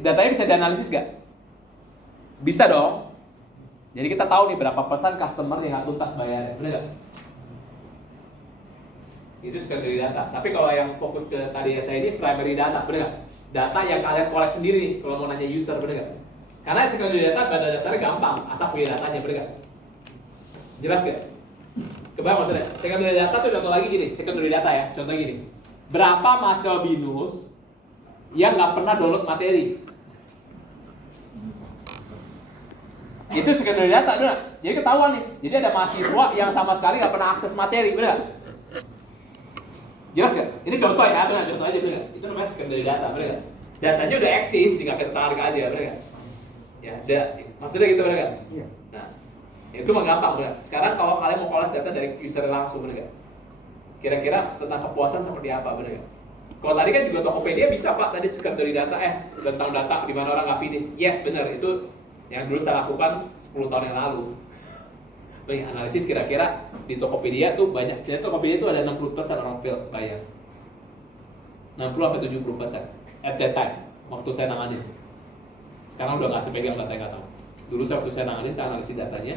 Datanya bisa dianalisis gak? Bisa dong. Jadi kita tahu nih berapa persen customer yang nggak tuntas bayarnya, bener gak? Itu secondary data. Tapi kalau yang fokus ke tadi saya ini primary data, bener gak? Data yang kalian collect sendiri nih, kalau mau nanya user, bener gak? Karena secondary data pada dasarnya gampang, asal punya datanya, bener gak? Jelas gak? Kebayang maksudnya? Secondary data tuh contoh lagi gini, secondary data ya, contoh gini. Berapa mahasiswa BINUS yang nggak pernah download materi? Itu secondary data, bener gak? Jadi ketahuan nih, jadi ada mahasiswa yang sama sekali nggak pernah akses materi, bener gak? Jelas gak? Ini contoh ya, bener, contoh aja, bener gak? Itu namanya secondary data, bener gak? Datanya udah eksis, tinggal kita tarik aja, bener gak? Ya, maksudnya gitu, bener gak? Iya. Nah, itu mah gampang, bener. Sekarang kalau kalian mau collect data dari user langsung, bener gak? Kira-kira tentang kepuasan seperti apa, bener gak? Kalau tadi kan juga Tokopedia bisa Pak, tadi secondary data, tentang data di mana orang nggak finish. Yes, bener, itu yang dulu saya lakukan 10 tahun yang lalu. Analisis kira-kira di Tokopedia tuh banyak. Jadi Tokopedia tuh ada 60% orang fail bayar. 60-70% at that time waktu saya nanganin. Sekarang udah nggak sepegang data yang nggak tahu. Dulu waktu saya nanganin, saya analisis datanya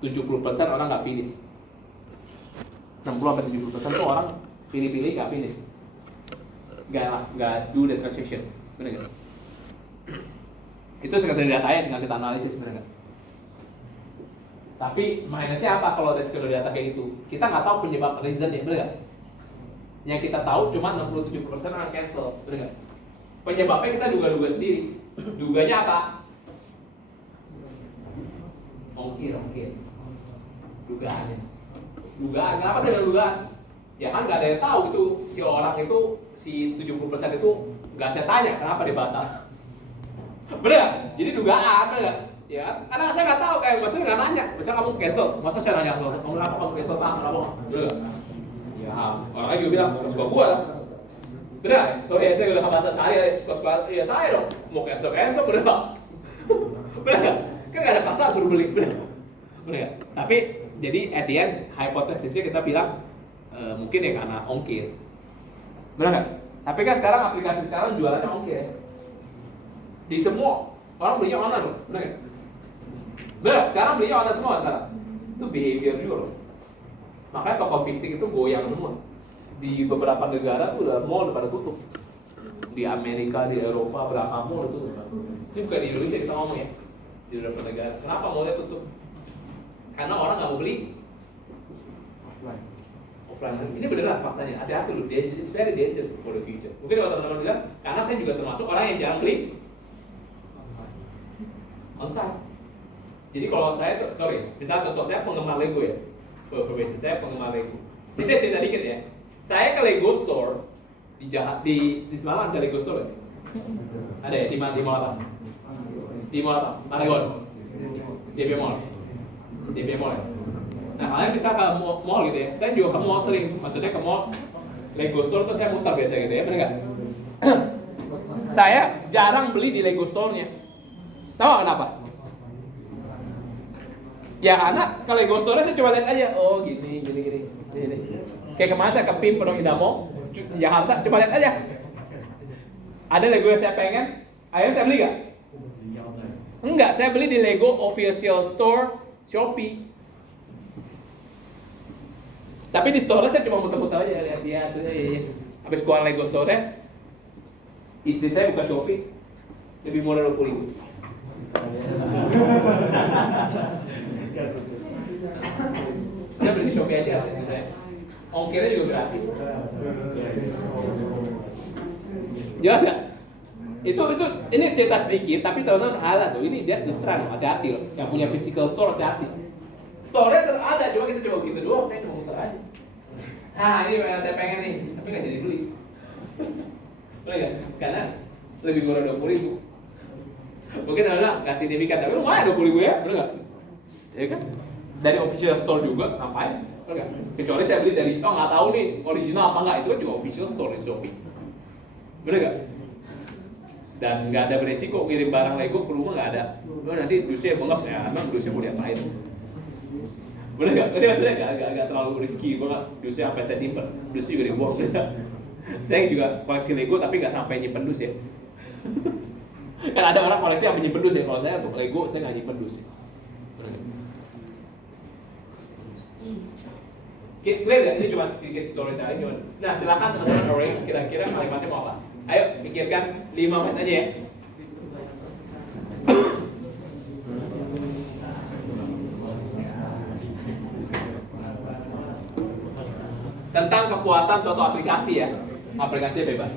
70% orang nggak finish. 60-70% tuh orang pilih-pilih nggak finish. Nggak do the transaction. Bener nggak? Itu secondary datanya tinggal kita analisis, bener nggak? Tapi minusnya apa kalau ada secondary data kayak gitu? Kita nggak tahu penyebab reasonnya, bener nggak? Yang kita tahu cuma 67% orang cancel, bener nggak? Penyebabnya kita duga-duga sendiri. Duganya apa? Ongkir. Dugaan. Kenapa saya bilang dugaan? Ya kan nggak ada yang tahu gitu. Si orang itu, si 70% itu nggak saya tanya kenapa dia batal. Bener nggak? Jadi dugaan, bener nggak? Ya, karena saya nggak tahu, maksudnya nggak nanya. Misalnya kamu cancel, masa saya nanya kamu kenapa kamu cancel, kenapa? Bener nggak? Ya, orangnya juga bilang suka gua lah. Bener nggak? Sorry, saya udah bahasa saya, suka ya saya dong. Mau cancel, bener nggak? Bener nggak? Kan nggak ada pasar suruh beli, bener nggak? Tapi jadi at the end, hipotesisnya kita bilang mungkin ya karena ongkir. Bener nggak? Tapi kan sekarang aplikasi sekarang jualannya ongkir. Di semua orang belinya online loh, bener nggak? Bener, sekarang belinya online semua sekarang. Itu behavior juga loh. Makanya toko fisik itu goyang semua. Di beberapa negara tuh udah mall udah pada tutup. Di Amerika, di Eropa, berapa mall itu tutup. Ini bukan di Indonesia kita ngomong ya. Di beberapa negara. Kenapa mallnya tutup? Karena orang nggak mau beli offline. Ini beneran faktanya. Hati-hati loh. It's very dangerous for the future. Mungkin kalau teman-teman bilang, karena saya juga termasuk orang yang jarang beli onsite. Jadi kalau saya tuh, misalnya contoh saya penggemar Lego ya. Saya penggemar Lego. Ini saya cerita dikit ya. Saya ke Lego Store di Semarang ada Lego Store ya? Ada ya? Di mall apa? Di mall apa? Paragon. DB Mall ya. Nah kalian bisa ke mall gitu ya. Saya juga ke mall sering. Maksudnya ke mall Lego Store tuh saya muter biasa gitu ya. Bener nggak? Saya jarang beli di Lego Store-nya. Tahu kenapa? Ya anak kalau Lego Store saya coba lihat aja. Oh gini. Kayak kemarin saya ke PIM Pondok Indah di Jakarta, coba lihat aja. Ada Lego yang saya pengen, ayo saya beli gak? Enggak, saya beli di Lego Official Store Shopee. Tapi di store saya cuma muter-muter aja lihat dia. Habis keluar Lego Store, istri saya buka Shopee, lebih murah 20.000. Saya beli di Shopee aja istri saya. Ongkirnya juga gratis. Jelas nggak? Itu ini cerita sedikit, tapi teman-teman ala tuh ini dia terang, hati-hati loh. Yang punya physical store hati-hati. Store-nya tetap ada, cuma kita coba begitu doang, saya cuma muter aja. Nah ini yang saya pengen nih, tapi nggak jadi beli. Boleh nggak? Karena lebih murah 20.000. Mungkin teman-teman nggak signifikan, tapi lumayan 20.000 ya, bener nggak? Ya kan? Dari official store juga, ngapain? Bener nggak? Kecuali saya beli dari, nggak tahu nih original apa nggak, itu kan juga official store di Shopee. Bener nggak? Dan nggak ada beresiko kirim barang Lego ke rumah, nggak ada. Nanti dusnya bengap ya, emang dusnya mau diapain? Bener nggak? Jadi maksudnya nggak terlalu risky banget. Dusnya sampai saya simpen, dus juga dibuang. Saya juga koleksi Lego tapi nggak sampai nyimpen dus ya. Kan ada orang koleksi yang menyimpen dus ya. Kalau saya untuk Lego saya nggak nyimpen dus ya. Clear nggak? Ini cuma sedikit storytelling. Nah silakan teman-teman arrange kira-kira kalimatnya mau apa? Ayo pikirkan 5 menit aja ya. Tentang kepuasan suatu aplikasi ya. Aplikasinya bebas.